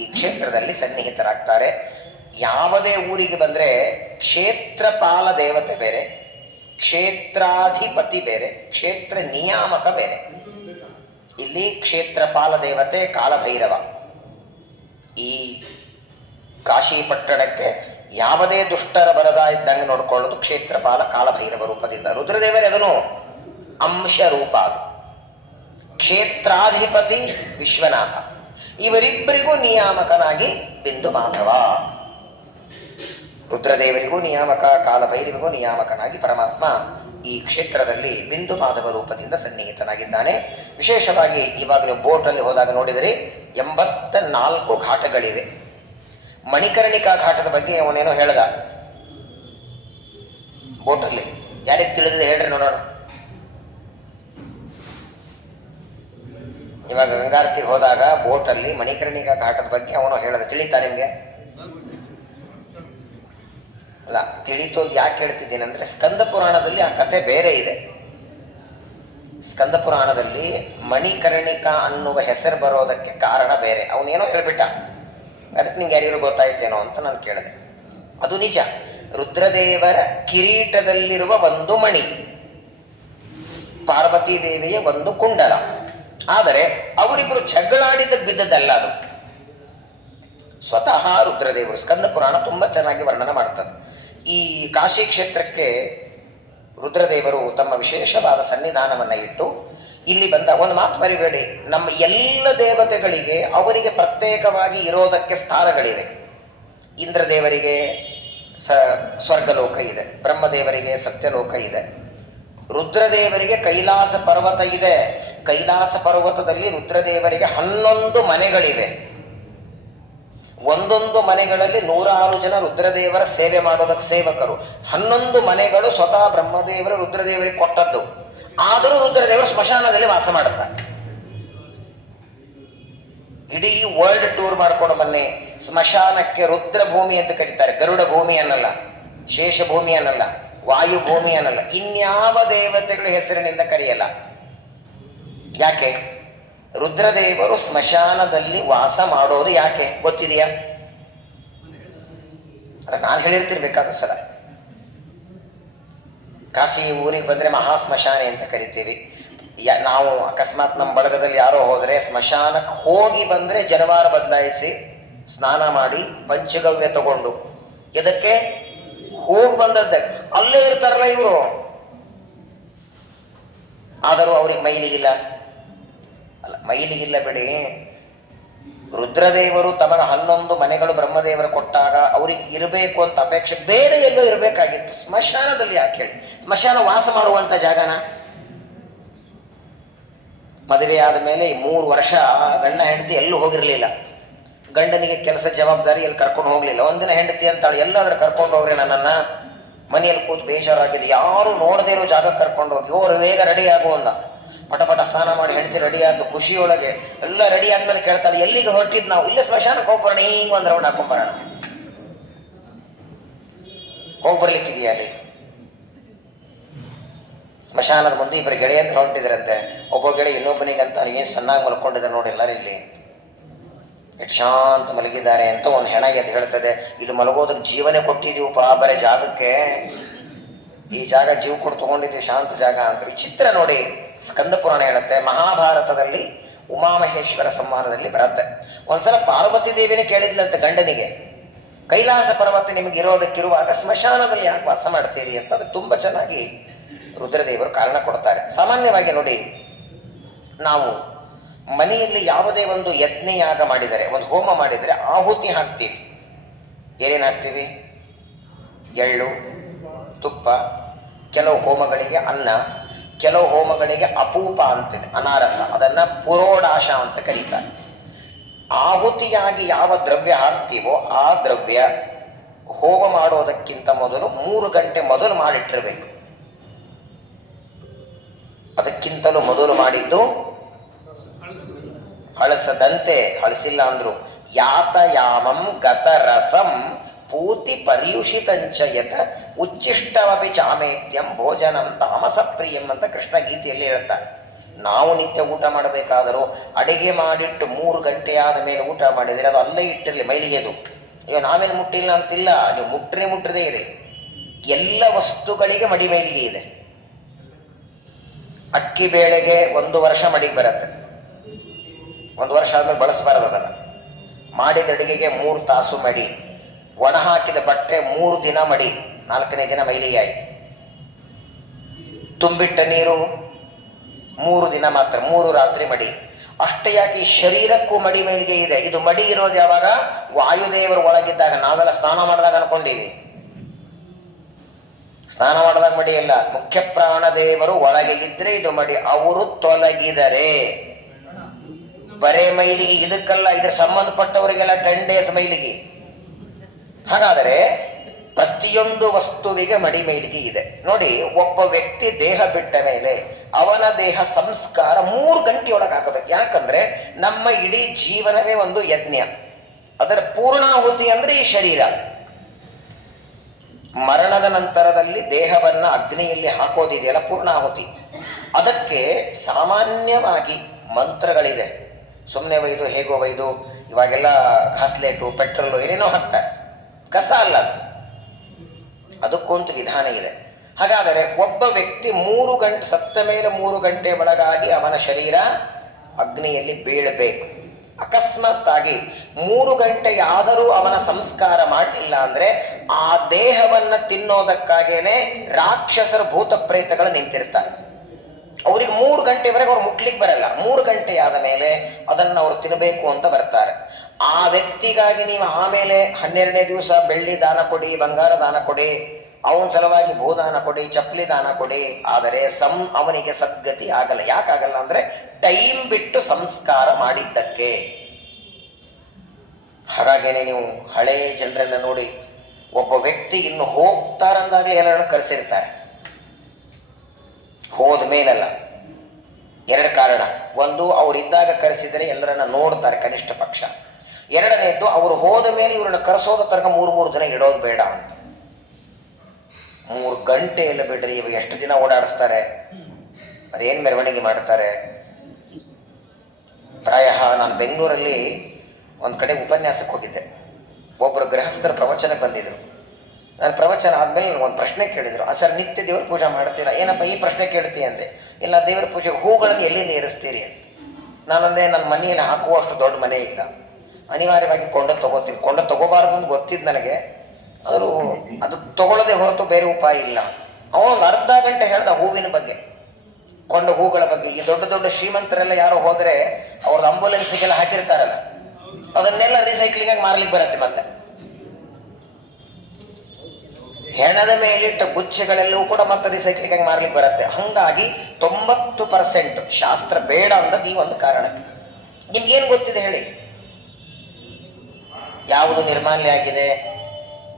ಈ ಕ್ಷೇತ್ರದಲ್ಲಿ ಸನ್ನಿಹಿತರಾಗ್ತಾರೆ. ಯಾವುದೇ ಊರಿಗೆ ಬಂದ್ರೆ ಕ್ಷೇತ್ರಪಾಲ ದೇವತೆ ಬೇರೆ, ಕ್ಷೇತ್ರಾಧಿಪತಿ ಬೇರೆ, ಕ್ಷೇತ್ರ ನಿಯಾಮಕ ಬೇರೆ. ಇಲ್ಲಿ ಕ್ಷೇತ್ರಪಾಲ ದೇವತೆ ಕಾಲಭೈರವ. ಈ ಕಾಶಿ ಪಟ್ಟಣಕ್ಕೆ ಯಾವುದೇ ದುಷ್ಟರ ಬರದ ಇದ್ದಂಗೆ ನೋಡ್ಕೊಳ್ಳೋದು ಕ್ಷೇತ್ರಪಾಲ ಕಾಲಭೈರವ ರೂಪದಿಂದ. ರುದ್ರದೇವರೇ ಅದನ್ನು ಅಂಶ ರೂಪ. ಅದು ಕ್ಷೇತ್ರಾಧಿಪತಿ ವಿಶ್ವನಾಥ. ಇವರಿಬ್ಬರಿಗೂ ನಿಯಾಮಕನಾಗಿ ಬಿಂದು ಮಾಧವ. ರುದ್ರದೇವರಿಗೂ ನಿಯಾಮಕ, ಕಾಲಭೈರವಿಗೂ ನಿಯಾಮಕನಾಗಿ ಪರಮಾತ್ಮ ಈ ಕ್ಷೇತ್ರದಲ್ಲಿ ಬಿಂದು ಮಾಧವ ರೂಪದಿಂದ ಸನ್ನಿಹಿತನಾಗಿದ್ದಾನೆ. ವಿಶೇಷವಾಗಿ ಇವಾಗ ನೀವು ಬೋಟಲ್ಲಿ ಹೋದಾಗ ನೋಡಿದರೆ 84 ಘಾಟಗಳಿವೆ. ಮಣಿಕರ್ಣಿಕಾ ಘಾಟದ ಬಗ್ಗೆ ಅವನೇನೋ ಹೇಳ್ದ ಬೋಟಲ್ಲಿ. ಯಾರಿಗೆ ತಿಳಿದಿದೆ ಹೇಳ್ರಿ ನೋಡೋಣ. ಇವಾಗ ಗಂಗಾರತಿಗೆ ಹೋದಾಗ ಬೋಟಲ್ಲಿ ಮಣಿಕರ್ಣಿಕಾ ಘಾಟದ ಬಗ್ಗೆ ಅವನು ಹೇಳ್ದ. ತಿಳಿತಾ ನಿಮ್ಗೆ? ಅಲ್ಲ, ತಿಳಿತೋದು ಯಾಕೆ ಹೇಳ್ತಿದ್ದೀನಿ ಅಂದ್ರೆ ಸ್ಕಂದ ಪುರಾಣದಲ್ಲಿ ಆ ಕಥೆ ಬೇರೆ ಇದೆ. ಸ್ಕಂದ ಪುರಾಣದಲ್ಲಿ ಮಣಿಕರ್ಣಿಕಾ ಅನ್ನುವ ಹೆಸರು ಬರೋದಕ್ಕೆ ಕಾರಣ ಬೇರೆ. ಅವನೇನೋ ಹೇಳ್ಬಿಟ್ಟ, ಅದಕ್ಕೆ ನಿಂಗೆ ಯಾರಿಗೂ ಗೊತ್ತಾಯ್ತೇನೋ ಅಂತ ನಾನು ಕೇಳಿದೆ. ಅದು ನಿಜ. ರುದ್ರದೇವರ ಕಿರೀಟದಲ್ಲಿರುವ ಒಂದು ಮಣಿ, ಪಾರ್ವತಿ ದೇವಿಯ ಒಂದು ಕುಂಡಲ. ಆದರೆ ಅವರಿಬ್ಬರು ಜಗಳಾಡಿದ ಬಿದ್ದದಲ್ಲ ಅದು. ಸ್ವತಃ ರುದ್ರದೇವರು. ಸ್ಕಂದ ಪುರಾಣ ತುಂಬಾ ಚೆನ್ನಾಗಿ ವರ್ಣನ ಮಾಡ್ತಾರೆ. ಈ ಕಾಶಿ ಕ್ಷೇತ್ರಕ್ಕೆ ರುದ್ರದೇವರು ತಮ್ಮ ವಿಶೇಷವಾದ ಸನ್ನಿಧಾನವನ್ನ ಇಟ್ಟು ಇಲ್ಲಿ ಬಂದ ಒಂದು ಮಾತು ಮರಿಬೇಡಿ, ನಮ್ಮ ಎಲ್ಲ ದೇವತೆಗಳಿಗೆ ಅವರಿಗೆ ಪ್ರತ್ಯೇಕವಾಗಿ ಇರೋದಕ್ಕೆ ಸ್ಥಾನಗಳಿವೆ. ಇಂದ್ರದೇವರಿಗೆ ಸ್ವರ್ಗಲೋಕ ಇದೆ, ಬ್ರಹ್ಮದೇವರಿಗೆ ಸತ್ಯಲೋಕ ಇದೆ, ರುದ್ರದೇವರಿಗೆ ಕೈಲಾಸ ಪರ್ವತ ಇದೆ. ಕೈಲಾಸ ಪರ್ವತದಲ್ಲಿ ರುದ್ರದೇವರಿಗೆ 11 ಮನೆಗಳಿವೆ. ಒಂದೊಂದು ಮನೆಗಳಲ್ಲಿ 106 ಜನ ರುದ್ರದೇವರ ಸೇವೆ ಮಾಡೋದಕ್ಕೆ ಸೇವಕರು. 11 ಮನೆಗಳು ಸ್ವತಃ ಬ್ರಹ್ಮದೇವರು ರುದ್ರದೇವರಿಗೆ ಕೊಟ್ಟದ್ದು. ಆದರೂ ರುದ್ರದೇವರು ಸ್ಮಶಾನದಲ್ಲಿ ವಾಸ ಮಾಡುತ್ತಾರೆ. ಇಡೀ ವರ್ಲ್ಡ್ ಟೂರ್ ಮಾಡ್ಕೊಂಡು ಬನ್ನಿ. ಸ್ಮಶಾನಕ್ಕೆ ರುದ್ರ ಭೂಮಿ ಅಂತ ಕರೀತಾರೆ. ಗರುಡ ಭೂಮಿ ಅನ್ನಲ್ಲ, ಶೇಷ ಭೂಮಿ ಅನ್ನಲ್ಲ, ವಾಯು ಭೂಮಿ ಅನ್ನಲ್ಲ, ಇನ್ಯಾವ ದೇವತೆಗಳ ಹೆಸರಿನಿಂದ ಕರೆಯಲ್ಲ. ಯಾಕೆ? ರುದ್ರದೇವರು ಸ್ಮಶಾನದಲ್ಲಿ ವಾಸ ಮಾಡೋದು ಯಾಕೆ ಗೊತ್ತಿದೆಯಾ? ನಾನು ಹೇಳಿರ್ತಿರ್ಬೇಕಾದ ಸಲ. ಕಾಶಿ ಊರಿಗೆ ಬಂದ್ರೆ ಮಹಾ ಸ್ಮಶಾನೆ ಅಂತ ಕರಿತೀವಿ. ನಾವು ಅಕಸ್ಮಾತ್ ನಮ್ಮ ಬಳಗದಲ್ಲಿ ಯಾರೋ ಹೋದ್ರೆ ಸ್ಮಶಾನಕ್ಕೆ ಹೋಗಿ ಬಂದ್ರೆ ಜನವಾರ ಬದಲಾಯಿಸಿ ಸ್ನಾನ ಮಾಡಿ ಪಂಚಗವ್ಯ ತಗೊಂಡು, ಇದಕ್ಕೆ ಹೋಗಿ ಬಂದದ್ದೆ ಅಲ್ಲೇ ಇರ್ತಾರಲ್ಲ ಇವರು. ಆದರೂ ಅವ್ರಿಗೆ ಮೈಲಿಗಿಲ್ಲ ಅಲ್ಲ, ಮೈಲಿಗಿಲ್ಲ ಬಿಡಿ. ರುದ್ರದೇವರು ತಮಗೆ 11 ಮನೆಗಳು ಬ್ರಹ್ಮದೇವರು ಕೊಟ್ಟಾಗ ಅವ್ರಿಗೆ ಇರಬೇಕು ಅಂತ ಅಪೇಕ್ಷೆ ಬೇರೆ ಎಲ್ಲೋ ಇರಬೇಕಾಗಿತ್ತು. ಸ್ಮಶಾನದಲ್ಲಿ ಯಾಕೆ ಹೇಳಿ? ಸ್ಮಶಾನ ವಾಸ ಮಾಡುವಂತ ಜಾಗನ. ಮದುವೆ ಆದ ಮೇಲೆ 3 ವರ್ಷ ಗಂಡ ಹೆಂಡತಿ ಎಲ್ಲೂ ಹೋಗಿರ್ಲಿಲ್ಲ. ಗಂಡನಿಗೆ ಕೆಲಸ ಜವಾಬ್ದಾರಿ ಎಲ್ಲಿ ಕರ್ಕೊಂಡು ಹೋಗ್ಲಿಲ್ಲ. ಒಂದಿನ ಹೆಂಡತಿ ಅಂತಾಳು, ಎಲ್ಲಾದ್ರೂ ಕರ್ಕೊಂಡು ಹೋಗ್ರಿ ನನ್ನನ್ನ, ಮನೆಯಲ್ಲಿ ಕೂತು ಬೇಜಾರಾಗಿದೆ, ಯಾರು ನೋಡದೇ ಇರೋ ಜಾಗಕ್ಕೆ ಕರ್ಕೊಂಡು ಹೋಗಿ. ಓರು ಬೇಗ ರೆಡಿ ಆಗುವಂದ. ಪಟ ಸ್ನಾನ ಮಾಡಿ ಹೆಂಡತಿ ರೆಡಿ ಆದ್ದು ಖುಷಿಯೊಳಗೆ. ಎಲ್ಲ ರೆಡಿ ಆದ್ಮೇಲೆ ಕೇಳ್ತಾಳೆ, ಎಲ್ಲಿಗೆ ಹೊರಟಿದ್ ನಾವು? ಇಲ್ಲೇ ಸ್ಮಶಾನಕ್ಕೆ ಹೋಗ್ಬರೋಣ, ಹಿಂಗ ಒಂದ್ ರೌಂಡ್ ಹಾಕೊಂಡ್ಬರೋಣ. ಹೋಗ್ಬರ್ಲಿಕ್ಕಿದೆಯಾ ಅಲ್ಲಿ? ಸ್ಮಶಾನದ ಮುಂದೆ ಇಬ್ಬರು ಗೆಳೆಯಂತ ಹೊರಟಿದ್ರಂತೆ. ಒಬ್ಬ ಗೆಳೆಯ ಇನ್ನೊಬ್ಬನಿಗಂತ ಏನ್ ಚೆನ್ನಾಗಿ ಮಲ್ಕೊಂಡಿದ್ದಾರೆ ನೋಡಿ ಎಲ್ಲರೂ ಇಲ್ಲಿ, ಎಷ್ಟು ಶಾಂತ ಮಲಗಿದ್ದಾರೆ ಅಂತ ಒಂದು ಹೆಣ ಎದ್ದು ಹೇಳ್ತದೆ, ಇಲ್ಲಿ ಮಲಗೋದಕ್ಕೆ ಜೀವನೇ ಕೊಟ್ಟಿದೀವಪ್ಪ ಬರೇ ಜಾಗಕ್ಕೆ, ಈ ಜಾಗ ಜೀವ ಕೊಟ್ಟು ತಗೊಂಡಿದ್ದೀವಿ ಶಾಂತ ಜಾಗ ಅಂತ. ವಿಚಿತ್ರ ನೋಡಿ. ಸ್ಕಂದ ಪುರಾಣ ಹೇಳುತ್ತೆ, ಮಹಾಭಾರತದಲ್ಲಿ ಉಮಾಮಹೇಶ್ವರ ಸಂವಾದದಲ್ಲಿ ಬರುತ್ತೆ. ಒಂದ್ಸಲ ಪಾರ್ವತಿ ದೇವಿನೇ ಕೇಳಿದ್ಲಂತೆ ಗಂಡನಿಗೆ, ಕೈಲಾಸ ಪರ್ವತ ನಿಮಗೆ ಇರೋದಕ್ಕಿರುವಾಗ ಸ್ಮಶಾನದಲ್ಲಿ ಯಾಕೆ ವಾಸ ಮಾಡ್ತೀರಿ ಅಂತ. ಅದು ತುಂಬಾ ಚೆನ್ನಾಗಿ ರುದ್ರದೇವರು ಕಾರಣ ಕೊಡ್ತಾರೆ. ಸಾಮಾನ್ಯವಾಗಿ ನೋಡಿ, ನಾವು ಮನೆಯಲ್ಲಿ ಯಾವುದೇ ಒಂದು ಯಜ್ಞಯಾಗ ಮಾಡಿದರೆ, ಒಂದು ಹೋಮ ಮಾಡಿದರೆ ಆಹುತಿ ಹಾಕ್ತೀವಿ. ಏನೇನು ಹಾಕ್ತೀವಿ? ಎಳ್ಳು, ತುಪ್ಪ, ಕೆಲವು ಹೋಮಗಳಿಗೆ ಅನ್ನ, ಕೆಲವು ಹೋಮಗಳಿಗೆ ಅಪೂಪ ಅಂತಿದೆ ಅನಾರಸ, ಅದನ್ನ ಪುರೋಡಾಶ ಅಂತ ಕರೀತಾರೆ. ಆಹುತಿಯಾಗಿ ಯಾವ ದ್ರವ್ಯ ಹಾಕ್ತೀವೋ ಆ ದ್ರವ್ಯ ಹೋಮ ಮಾಡೋದಕ್ಕಿಂತ ಮೊದಲು 3 ಗಂಟೆ ಮೊದಲು ಮಾಡಿಟ್ಟಿರ್ಬೇಕು. ಅದಕ್ಕಿಂತಲೂ ಮೊದಲು ಮಾಡಿದ್ದು ಹಳಸದಂತೆ, ಹಳಸಿಲ್ಲ ಅಂದ್ರು. ಯಾತಯಾಮಂ ಗತ ರಸಂ ಪೂತಿ ಪರ್ಯುಷಿತಂಚಯತ ಉಚ್ಚಿಷ್ಟವಪಿ ಚಾಮೇತ್ಯಂ ಭೋಜನಂ ತಾಮಸ ಪ್ರಿಯಂ ಅಂತ ಕೃಷ್ಣ ಗೀತೆಯಲ್ಲಿ ಹೇಳ್ತಾರೆ. ನಾವು ನಿತ್ಯ ಊಟ ಮಾಡಬೇಕಾದರೂ ಅಡಿಗೆ ಮಾಡಿಟ್ಟು 3 ಗಂಟೆ ಆದ ಮೇಲೆ ಊಟ ಮಾಡಿದರೆ ಅದು ಅಲ್ಲೇ ಇಟ್ಟಿರಲಿ ಮೈಲಿಗೆದು. ಅಯ್ಯೋ ನಾವೇನು ಮುಟ್ಟಿಲ್ಲ ಅಂತಿಲ್ಲ, ನೀವು ಮುಟ್ಟದೇ ಇರಿ. ಎಲ್ಲ ವಸ್ತುಗಳಿಗೆ ಮಡಿ ಮೈಲಿಗೆ ಇದೆ. ಅಕ್ಕಿ ಬೇಳೆಗೆ 1 ವರ್ಷ ಮಡಿಗೆ ಬರುತ್ತೆ, 1 ವರ್ಷ ಆದ್ಮೇಲೆ ಬಳಸಬಾರದು ಅದನ್ನು. ಮಾಡಿದ ಅಡಿಗೆಗೆ 3 ತಾಸು ಮಡಿ, ಒಣ ಹಾಕಿದ ಬಟ್ಟೆ 3 ದಿನ ಮಡಿ, 4ನೇ ದಿನ ಮೈಲಿಗೆ ಆಯ್ತು. ತುಂಬಿಟ್ಟ ನೀರು 3 ದಿನ ಮಾತ್ರ, 3 ರಾತ್ರಿ ಮಡಿ. ಅಷ್ಟೇ ಯಾಕೆ ಈ ಶರೀರಕ್ಕೂ ಮಡಿ ಮೈಲಿಗೆ ಇದೆ. ಇದು ಮಡಿ ಇರೋದು ಯಾವಾಗ? ವಾಯುದೇವರು ಒಳಗಿದ್ದಾಗ. ನಾವೆಲ್ಲ ಸ್ನಾನ ಮಾಡಿದಾಗ ಅನ್ಕೊಂಡಿವಿ, ಸ್ನಾನ ಮಾಡಿದಾಗ ಮಡಿ ಇಲ್ಲ. ಮುಖ್ಯ ಪ್ರಾಣದೇವರು ಒಳಗೆ ಇದ್ರೆ ಇದು ಮಡಿ, ಅವರು ತೊಲಗಿದರೆ ಬರೇ ಮೈಲಿಗೆ. ಇದಕ್ಕಲ್ಲ, ಇದ್ರ ಸಂಬಂಧಪಟ್ಟವರಿಗೆಲ್ಲ 10 ಡೇಸ್ ಮೈಲಿಗೆ. ಹಾಗಾದರೆ ಪ್ರತಿಯೊಂದು ವಸ್ತುವಿಗೆ ಮಡಿ ಮೈಲಿಗೆ ಇದೆ ನೋಡಿ. ಒಬ್ಬ ವ್ಯಕ್ತಿ ದೇಹ ಬಿಟ್ಟ ಮೇಲೆ ಅವನ ದೇಹ ಸಂಸ್ಕಾರ 3 ಗಂಟೆಯೊಳಗಾಗಬೇಕು. ಯಾಕಂದ್ರೆ ನಮ್ಮ ಇಡೀ ಜೀವನವೇ ಒಂದು ಯಜ್ಞ. ಅದರ ಪೂರ್ಣಾಹುತಿ ಅಂದ್ರೆ ಈ ಶರೀರ. ಮರಣದ ನಂತರದಲ್ಲಿ ದೇಹವನ್ನ ಅಗ್ನಿಯಲ್ಲಿ ಹಾಕೋದಿದೆಯಲ್ಲ ಪೂರ್ಣಾಹುತಿ. ಅದಕ್ಕೆ ಸಾಮಾನ್ಯವಾಗಿ ಮಂತ್ರಗಳಿದೆ. ಸುಮ್ಮನೆ ಒಯ್ದು ಹೇಗೋ ಒಯ್ದು ಇವಾಗೆಲ್ಲ ಘಾಸ್ಲೇಟು ಪೆಟ್ರೋಲು ಏನೇನೋ ಹಾಕ್ತಾರೆ, ಕಸ ಅಲ್ಲ ಅದು, ಅದಕ್ಕೊಂದು ವಿಧಾನ ಇದೆ. ಹಾಗಾದರೆ ಒಬ್ಬ ವ್ಯಕ್ತಿ 3 ಗಂಟೆ ಸತ್ತ ಮೇಲೆ 3 ಗಂಟೆ ಒಳಗಾಗಿ ಅವನ ಶರೀರ ಅಗ್ನಿಯಲ್ಲಿ ಬೀಳಬೇಕು. ಅಕಸ್ಮಾತ್ ಆಗಿ 3 ಗಂಟೆಯಾದರೂ ಅವನ ಸಂಸ್ಕಾರ ಮಾಡಲಿಲ್ಲ ಅಂದ್ರೆ ಆ ದೇಹವನ್ನ ತಿನ್ನೋದಕ್ಕಾಗೇನೆ ರಾಕ್ಷಸರ ಭೂತ ಪ್ರೇತಗಳು ನಿಂತಿರ್ತಾರೆ. ಅವ್ರಿಗೆ 3 ಗಂಟೆವರೆಗೆ ಅವ್ರು ಮುಟ್ಲಿಕ್ಕೆ ಬರಲ್ಲ. 3 ಗಂಟೆ ಆದ ಮೇಲೆ ಅದನ್ನು ಅವ್ರು ತಿನ್ನಬೇಕು ಅಂತ ಬರ್ತಾರೆ. ಆ ವ್ಯಕ್ತಿಗಾಗಿ ನೀವು ಆಮೇಲೆ 12ನೇ ದಿವಸ ಬೆಳ್ಳಿ ದಾನ ಕೊಡಿ, ಬಂಗಾರ ದಾನ ಕೊಡಿ, ಅವನ ಸಲುವಾಗಿ ಭೂದಾನ ಕೊಡಿ, ಚಪ್ಪಲಿ ದಾನ ಕೊಡಿ. ಆದರೆ ಅವನಿಗೆ ಸದ್ಗತಿ ಆಗಲ್ಲ. ಯಾಕಾಗಲ್ಲ ಅಂದ್ರೆ ಟೈಮ್ ಬಿಟ್ಟು ಸಂಸ್ಕಾರ ಮಾಡಿದ್ದಕ್ಕೆ. ಹಾಗಾಗೇನೆ ನೀವು ಹಳೆಯ ಜನರನ್ನ ನೋಡಿ, ಒಬ್ಬ ವ್ಯಕ್ತಿ ಇನ್ನು ಹೋಗ್ತಾರಂದಾಗಲೇ ಎಲ್ಲರನ್ನು ಕರೆಸಿರ್ತಾರೆ. ಹೋದ ಮೇಲಲ್ಲ. 2 ಕಾರಣ. ಒಂದು, ಅವರಿದ್ದಾಗ ಕರೆಸಿದರೆ ಎಲ್ಲರನ್ನ ನೋಡ್ತಾರೆ ಕನಿಷ್ಠ ಪಕ್ಷ. 2ನೇದ್ದು, ಅವರು ಹೋದ ಮೇಲೆ ಇವ್ರನ್ನ ಕರೆಸೋದ ತನಕ 3 ದಿನ ಇಡೋದು ಬೇಡ ಅಂತ. 3 ಗಂಟೆ ಎಲ್ಲ ಬಿಡ್ರಿ. ಇವಾಗ ಎಷ್ಟು ದಿನ ಓಡಾಡಿಸ್ತಾರೆ, ಅದೇನು ಮೆರವಣಿಗೆ ಮಾಡ್ತಾರೆ. ಪ್ರಾಯ ನಾನು ಬೆಂಗಳೂರಲ್ಲಿ ಒಂದು ಕಡೆ ಉಪನ್ಯಾಸಕ್ಕೆ ಹೋಗಿದ್ದೆ. ಒಬ್ಬರು ಗೃಹಸ್ಥರ ಪ್ರವಚನಕ್ಕೆ ಬಂದಿದ್ರು. ನಾನು ಪ್ರವಚನ ಆದಮೇಲೆ ಒಂದು ಪ್ರಶ್ನೆ ಕೇಳಿದರು, ಸರ್ ನಿತ್ಯ ದೇವ್ರ ಪೂಜೆ ಮಾಡ್ತೀರಾ? ಏನಪ್ಪ ಈ ಪ್ರಶ್ನೆ ಕೇಳ್ತೀಯ ಅಂದೆ. ಇಲ್ಲ, ದೇವರ ಪೂಜೆಗೆ ಹೂಗಳನ್ನು ಎಲ್ಲಿಂದ ಏರಿಸ್ತೀರಿ ಅಂತ. ನಾನಂದೆ, ನನ್ನ ಮನೆಯಲ್ಲಿ ಹಾಕುವಷ್ಟು ದೊಡ್ಡ ಮನೆ ಇಲ್ಲ, ಅನಿವಾರ್ಯವಾಗಿ ತಗೋತೀನಿ. ತಗೋಬಾರ್ದು ಅಂತ ಗೊತ್ತಿದ್ದು ನನಗೆ. ಅದು ತಗೊಳ್ಳೋದೇ ಹೊರತು ಬೇರೆ ಉಪಾಯ ಇಲ್ಲ. ಅವನು ಅರ್ಧ ಗಂಟೆ ಹೇಳ್ದ ಹೂವಿನ ಬಗ್ಗೆ, ಹೂಗಳ ಬಗ್ಗೆ. ಈ ದೊಡ್ಡ ದೊಡ್ಡ ಶ್ರೀಮಂತರೆಲ್ಲ ಯಾರೋ ಹೋದರೆ ಅವ್ರದ್ದು ಆಂಬುಲೆನ್ಸ್ಗೆಲ್ಲ ಹಾಕಿರ್ತಾರಲ್ಲ, ಅದನ್ನೆಲ್ಲ ರೀಸೈಕ್ಲಿಂಗ್ ಆಗಿ ಮಾರ್ಲಿಕ್ಕೆ ಬರುತ್ತೆ. ಮತ್ತೆ ಹೆಣದ ಮೇಲಿಟ್ಟ ಗುಚ್ಚೆಗಳೆಲ್ಲವೂ ಕೂಡ ಮತ್ತೆ ರೀಸೈಕ್ಲಿಂಗ್ ಆಗಿ ಮಾರ್ಲಿಕ್ಕೆ ಬರುತ್ತೆ. ಹಂಗಾಗಿ 90% ಶಾಸ್ತ್ರ ಬೇಡ ಅಂದದ್ದು ಈ ಒಂದು ಕಾರಣ. ನಿಮ್ಗೇನು ಗೊತ್ತಿದೆ ಹೇಳಿ? ಯಾವುದು ನಿರ್ಮಾಲ್ಯ ಆಗಿದೆ?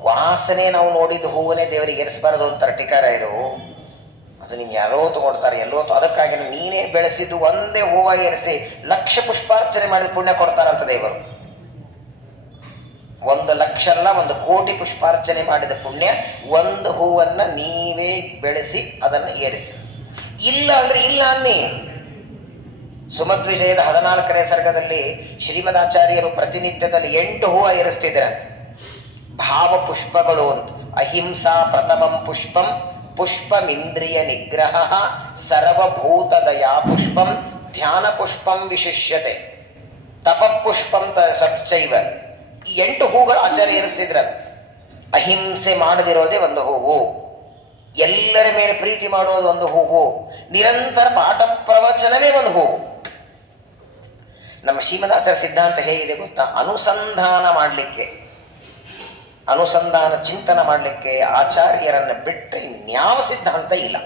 ವಾಸನೆ ನಾವು ನೋಡಿದ್ದು ಹೂವನ್ನೇ ದೇವರಿಗೆ ಏರಿಸಬಾರದು ಅಂತಾರೆ ಟೀಕಾರಾಯರು. ಅದು ನೀನು ಯಾರೋ ತಗೊಳ್ತಾರೆ, ಎಲ್ಲೋ ಅದಕ್ಕಾಗಿ ನೀನೇ ಬೆಳೆಸಿದ್ದು ಒಂದೇ ಹೂವ ಏರಿಸಿ 1,00,000 ಪುಷ್ಪಾರ್ಚನೆ ಮಾಡಿದ ಪುಣ್ಯ ಕೊಡ್ತಾರಂತ ದೇವರು. 1,00,000 ಅಲ್ಲ, 1,00,000 ಪುಷ್ಪಾರ್ಚನೆ ಮಾಡಿದ ಪುಣ್ಯ ಒಂದು ಹೂವನ್ನ ನೀವೇ ಬೆಳೆಸಿ ಅದನ್ನು ಏರಿಸಿ. ಇಲ್ಲ ಅಂದ್ರೆ ಇಲ್ಲ ಅನ್ನಿ. ಸುಮಧ್ವಿಜಯದ 14ನೇ ಸರ್ಗದಲ್ಲಿ ಶ್ರೀಮದಾಚಾರ್ಯರು ಪ್ರತಿನಿತ್ಯದಲ್ಲಿ 8 ಹೂವ ಏರಿಸ್ತಿದ್ರಂತೆ. ಭಾವ ಪುಷ್ಪಗಳು ಅಂತ. ಅಹಿಂಸಾ ಪ್ರಥಮಂ ಪುಷ್ಪಂ ಪುಷ್ಪಮಿಂದ್ರಿಯ ನಿಗ್ರಹ ಸರ್ವಭೂತ ದಯಾ ಪುಷ್ಪಂ ಧ್ಯಾನ ಪುಷ್ಪಂ ವಿಶಿಷ್ಯತೆ ತಪ ಪುಷ್ಪಂ ಸಚ್ಚೈವ. 8 ಹೂಗಳು ಆಚಾರ್ಯ ಏರಿಸ್ತಿದ್ರಂತೆ. ಅಹಿಂಸೆ ಮಾಡದಿರೋದೇ ಒಂದು ಹೂವು, ಎಲ್ಲರ ಮೇಲೆ ಪ್ರೀತಿ ಮಾಡೋದು ಒಂದು ಹೂವು, ನಿರಂತರ ಪಾಠ ಪ್ರವಚನವೇ ಒಂದು ಹೂವು. ನಮ್ಮ ಶ್ರೀಮದಾಚಾರ್ಯ ಸಿದ್ಧಾಂತ ಹೇಗಿದೆ ಗೊತ್ತಾ? ಅನುಸಂಧಾನ ಚಿಂತನ ಮಾಡಲಿಕ್ಕೆ ಆಚಾರ್ಯರನ್ನು ಬಿಟ್ಟರೆ ಇನ್ಯಾವ ಸಿದ್ಧಾಂತ ಇಲ್ಲ.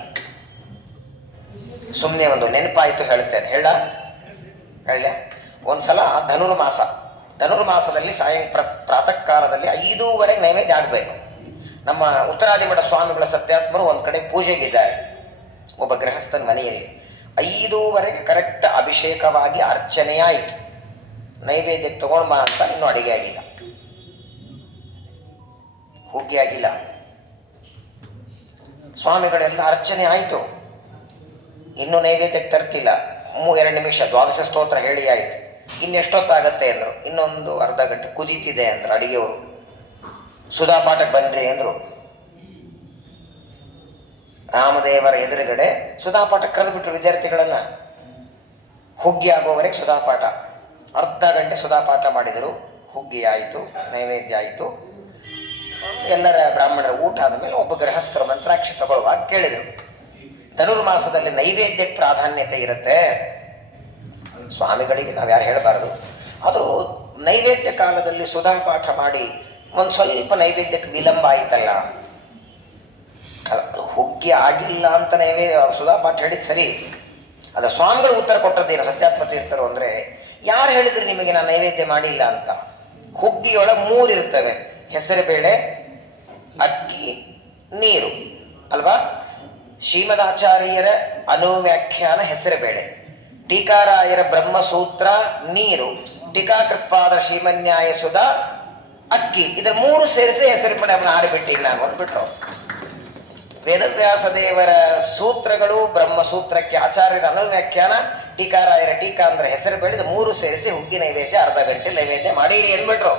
ಸುಮ್ಮನೆ ಒಂದು ನೆನಪಾಯಿತು ಹೇಳ್ತೇನೆ. ಹೇಳ ಒಂದ್ಸಲ ಧನುರ್ಮಾಸದಲ್ಲಿ ಪ್ರಾತಃ ಕಾಲದಲ್ಲಿ 5:15 ನೈವೇದ್ಯ ಆಗಬೇಕು. ನಮ್ಮ ಉತ್ತರಾದಿಮಠ ಸ್ವಾಮಿಗಳ ಸತ್ಯಾತ್ಮರು ಒಂದು ಕಡೆ ಪೂಜೆಗಿದ್ದಾರೆ ಒಬ್ಬ ಗೃಹಸ್ಥನ ಮನೆಯಲ್ಲಿ. 5:15 ಕರೆಕ್ಟ್ ಅಭಿಷೇಕವಾಗಿ ಅರ್ಚನೆ ಆಯಿತು. ನೈವೇದ್ಯ ತಗೊಂಡ್ಬಾ ಅಂತ ಇನ್ನೂ ಅಡಿಗೆ ಆಗಿಲ್ಲ, ಹುಗ್ಗಿ ಆಗಿಲ್ಲ. ಸ್ವಾಮಿಗಳೆಲ್ಲ ಅರ್ಚನೆ ಆಯಿತು, ಇನ್ನೂ ನೈವೇದ್ಯಕ್ಕೆ ತರ್ತಿಲ್ಲ. 2 ನಿಮಿಷ ದ್ವಾದಶ ಸ್ತೋತ್ರ ಹೇಳಿ ಆಯಿತು. ಇನ್ನೆಷ್ಟೊತ್ತಾಗತ್ತೆ ಅಂದರು. ಇನ್ನೊಂದು ಅರ್ಧ ಗಂಟೆ ಕುದೀತಿದೆ ಅಂದ್ರು ಅಡಿಗೆಯವರು. ಸುಧಾಪಾಠಕ್ಕೆ ಬನ್ರಿ ಅಂದರು. ರಾಮದೇವರ ಎದುರುಗಡೆ ಸುಧಾಪಾಠಕ್ಕೆ ಕರೆದುಬಿಟ್ರು ವಿದ್ಯಾರ್ಥಿಗಳನ್ನ. ಹುಗ್ಗಿ ಆಗೋವರೆಗೆ ಸುಧಾಪಾಠ, ಅರ್ಧ ಗಂಟೆ ಸುಧಾಪಾಠ ಮಾಡಿದರು. ಹುಗ್ಗಿ ಆಯಿತು, ನೈವೇದ್ಯ ಆಯಿತು. ಎಲ್ಲರ ಬ್ರಾಹ್ಮಣರ ಊಟ ಆದ ಮೇಲೆ ಒಬ್ಬ ಗೃಹಸ್ಥರ ಮಂತ್ರಾಕ್ಷಿ ತಗೊಳ್ಳುವಾಗ ಕೇಳಿದರು, ಧನುರ್ಮಾಸದಲ್ಲಿ ನೈವೇದ್ಯಕ್ಕೆ ಪ್ರಾಧಾನ್ಯತೆ ಇರುತ್ತೆ. ಸ್ವಾಮಿಗಳಿಗೆ ನಾವು ಯಾರು ಹೇಳಬಾರದು, ಆದರೂ ನೈವೇದ್ಯ ಕಾಲದಲ್ಲಿ ಸುಧಾಪಾಠ ಮಾಡಿ ಒಂದು ಸ್ವಲ್ಪ ನೈವೇದ್ಯಕ್ಕೆ ವಿಳಂಬ ಆಯ್ತಲ್ಲ, ಹುಗ್ಗಿ ಆಗಿಲ್ಲ ಅಂತ ಸುಧಾಪಾಠ ಹೇಳಿದ್ ಸರಿ. ಅದ ಸ್ವಾಮಿಗಳು ಉತ್ತರ ಕೊಟ್ಟದ್ದೇನು ಸತ್ಯಾತ್ಮ ತೀರ್ಥರು ಅಂದ್ರೆ, ಯಾರು ಹೇಳಿದ್ರು ನಿಮಗೆ ನಾನು ನೈವೇದ್ಯ ಮಾಡಿಲ್ಲ ಅಂತ? ಹುಗ್ಗಿಯೊಳಗೆ 3 ಇರ್ತವೆ, ಹೆಸರುಬೇಳೆ, ಅಕ್ಕಿ, ನೀರು ಅಲ್ವಾ? ಶ್ರೀಮದಾಚಾರ್ಯರ ಅನುವ್ಯಾಖ್ಯಾನ ಹೆಸರುಬೇಳೆ, ಟೀಕಾರಾಯರ ಬ್ರಹ್ಮಸೂತ್ರ ನೀರು, ಟೀಕಾಕೃತ್ಪಾದ ಶ್ರೀಮನ್ಯಾಯ ಸುಧಾ ಅಕ್ಕಿ. ಇದರ 3 ಸೇರಿಸಿ ಹೆಸರುಬೇಳೆ ಅವನ್ನ ಆರಿಬಿಟ್ಟಿಲ್ಲ ನಾನು ಅಂದ್ಬಿಟ್ರು. ವೇದವ್ಯಾಸ ದೇವರ ಸೂತ್ರಗಳು, ಬ್ರಹ್ಮಸೂತ್ರಕ್ಕೆ ಆಚಾರ್ಯರ ಅನುವ್ಯಾಖ್ಯಾನ, ಟೀಕಾರಾಯರ ಟೀಕಾ ಅಂದ್ರೆ ಹೆಸರು ಬೇಳೆ, 3 ಸೇರಿಸಿ ಹುಗ್ಗಿ ನೈವೇದ್ಯ ಅರ್ಧ ಗಂಟೆ ನೈವೇದ್ಯ ಮಾಡಿ ಏನ್ಬಿಟ್ರು.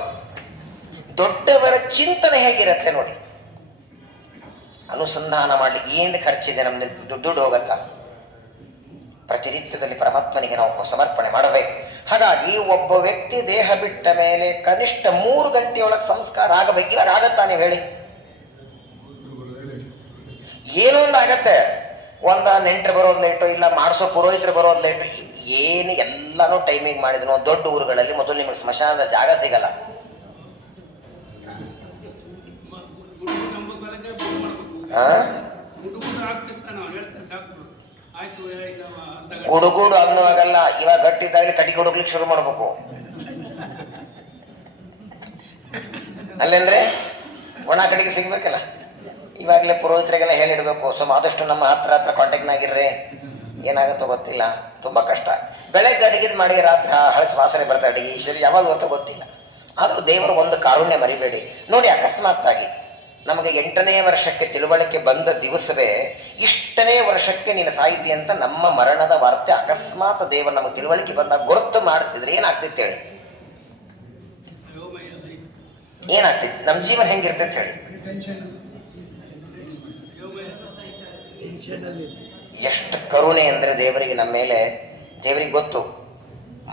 ದೊಡ್ಡವರ ಚಿಂತನೆ ಹೇಗಿರುತ್ತೆ ನೋಡಿ. ಅನುಸಂಧಾನ ಮಾಡ್ಲಿಕ್ಕೆ ಏನು ಖರ್ಚಿದೆ, ನಮ್ಗೆ ದುಡ್ಡು ಹೋಗತ್ತಾ? ಪ್ರತಿನಿತ್ಯದಲ್ಲಿ ಪರಮಾತ್ಮನಿಗೆ ನಾವು ಸಮರ್ಪಣೆ ಮಾಡಬೇಕು. ಹಾಗಾಗಿ ಒಬ್ಬ ವ್ಯಕ್ತಿ ದೇಹ ಬಿಟ್ಟ ಮೇಲೆ ಕನಿಷ್ಠ 3 ಗಂಟೆಯೊಳಗೆ ಸಂಸ್ಕಾರ ಆಗಬೇಕು. ಇವಾಗ ಆಗತ್ತಾ ನೀವು ಹೇಳಿ? ಏನೋ ಒಂದು ಆಗತ್ತೆ. ನೆಂಟರು ಬರೋದು ಲೇಟು, ಇಲ್ಲ ಮಾಡಿಸೋ ಪುರೋಹಿತರು ಬರೋದು ಲೇಟು, ಏನು ಎಲ್ಲಾನು ಟೈಮಿಂಗ್ ಮಾಡಿದ್ನು. ದೊಡ್ಡ ಊರುಗಳಲ್ಲಿ ಮೊದಲು ನಿಮಗೆ ಸ್ಮಶಾನದ ಜಾಗ ಸಿಗಲ್ಲ. ಗುಡುಗುಡು ಅನ್ನುವಾಗಲ್ಲ, ಇವಾಗ ಗಟ್ಟಿದ್ದಾಗಲಿ ಕಟ್ಟಿ ಹುಡುಕ್ಲಿಕ್ಕೆ ಶುರು ಮಾಡ್ಬೇಕು. ಅಲ್ಲೇಂದ್ರೆ ಒಣ ಕಡೆಗೆ ಸಿಗ್ಬೇಕಲ್ಲ. ಇವಾಗಲೇ ಪುರೋಹಿತರಿಗೆಲ್ಲ ಹೇಳಿಡ್ಬೇಕು, ಆದಷ್ಟು ನಮ್ಮ ಹತ್ರ ಕಾಂಟ್ಯಾಕ್ಟ್ನಾಗಿರ್ರಿ, ಏನಾಗುತ್ತೋ ಗೊತ್ತಿಲ್ಲ, ತುಂಬಾ ಕಷ್ಟ. ಬೆಳಗ್ಗೆ ಅಡಿಗೆದು ಮಾಡಿ ರಾತ್ರಿ ಹಳಸ ವಾಸನೆ ಬರ್ತದೆ ಅಡಿಗೆ, ಈಶ್ವರಿ ಯಾವಾಗ ಹೊರತು ಗೊತ್ತಿಲ್ಲ. ಆದ್ರೂ ದೇವರು ಒಂದು ಕಾರುಣ್ಯ ಮರಿಬೇಡಿ ನೋಡಿ. ಅಕಸ್ಮಾತ್ತಾಗಿ ನಮಗೆ 8ನೇ ವರ್ಷಕ್ಕೆ ತಿಳುವಳಿಕೆ ಬಂದ ದಿವಸವೇ ಇಷ್ಟನೇ ವರ್ಷಕ್ಕೆ ನೀನು ಸಾಹಿತಿ ಅಂತ ನಮ್ಮ ಮರಣದ ವಾರ್ತೆ ಅಕಸ್ಮಾತ್ ದೇವರು ನಮಗೆ ತಿಳುವಳಿಕೆ ಬಂದಾಗ ಗುರುತು ಮಾಡಿಸಿದ್ರೆ ಏನಾಗ್ತಿತ್ತು ಹೇಳಿ? ಏನಾಗ್ತಿತ್ತು? ನಮ್ಮ ಜೀವನ ಹೆಂಗಿರ್ತೈತೆ ಹೇಳಿ? ಎಷ್ಟು ಕರುಣೆ ಅಂದ್ರೆ ದೇವರಿಗೆ ನಮ್ಮ ಮೇಲೆ. ದೇವರಿಗೆ ಗೊತ್ತು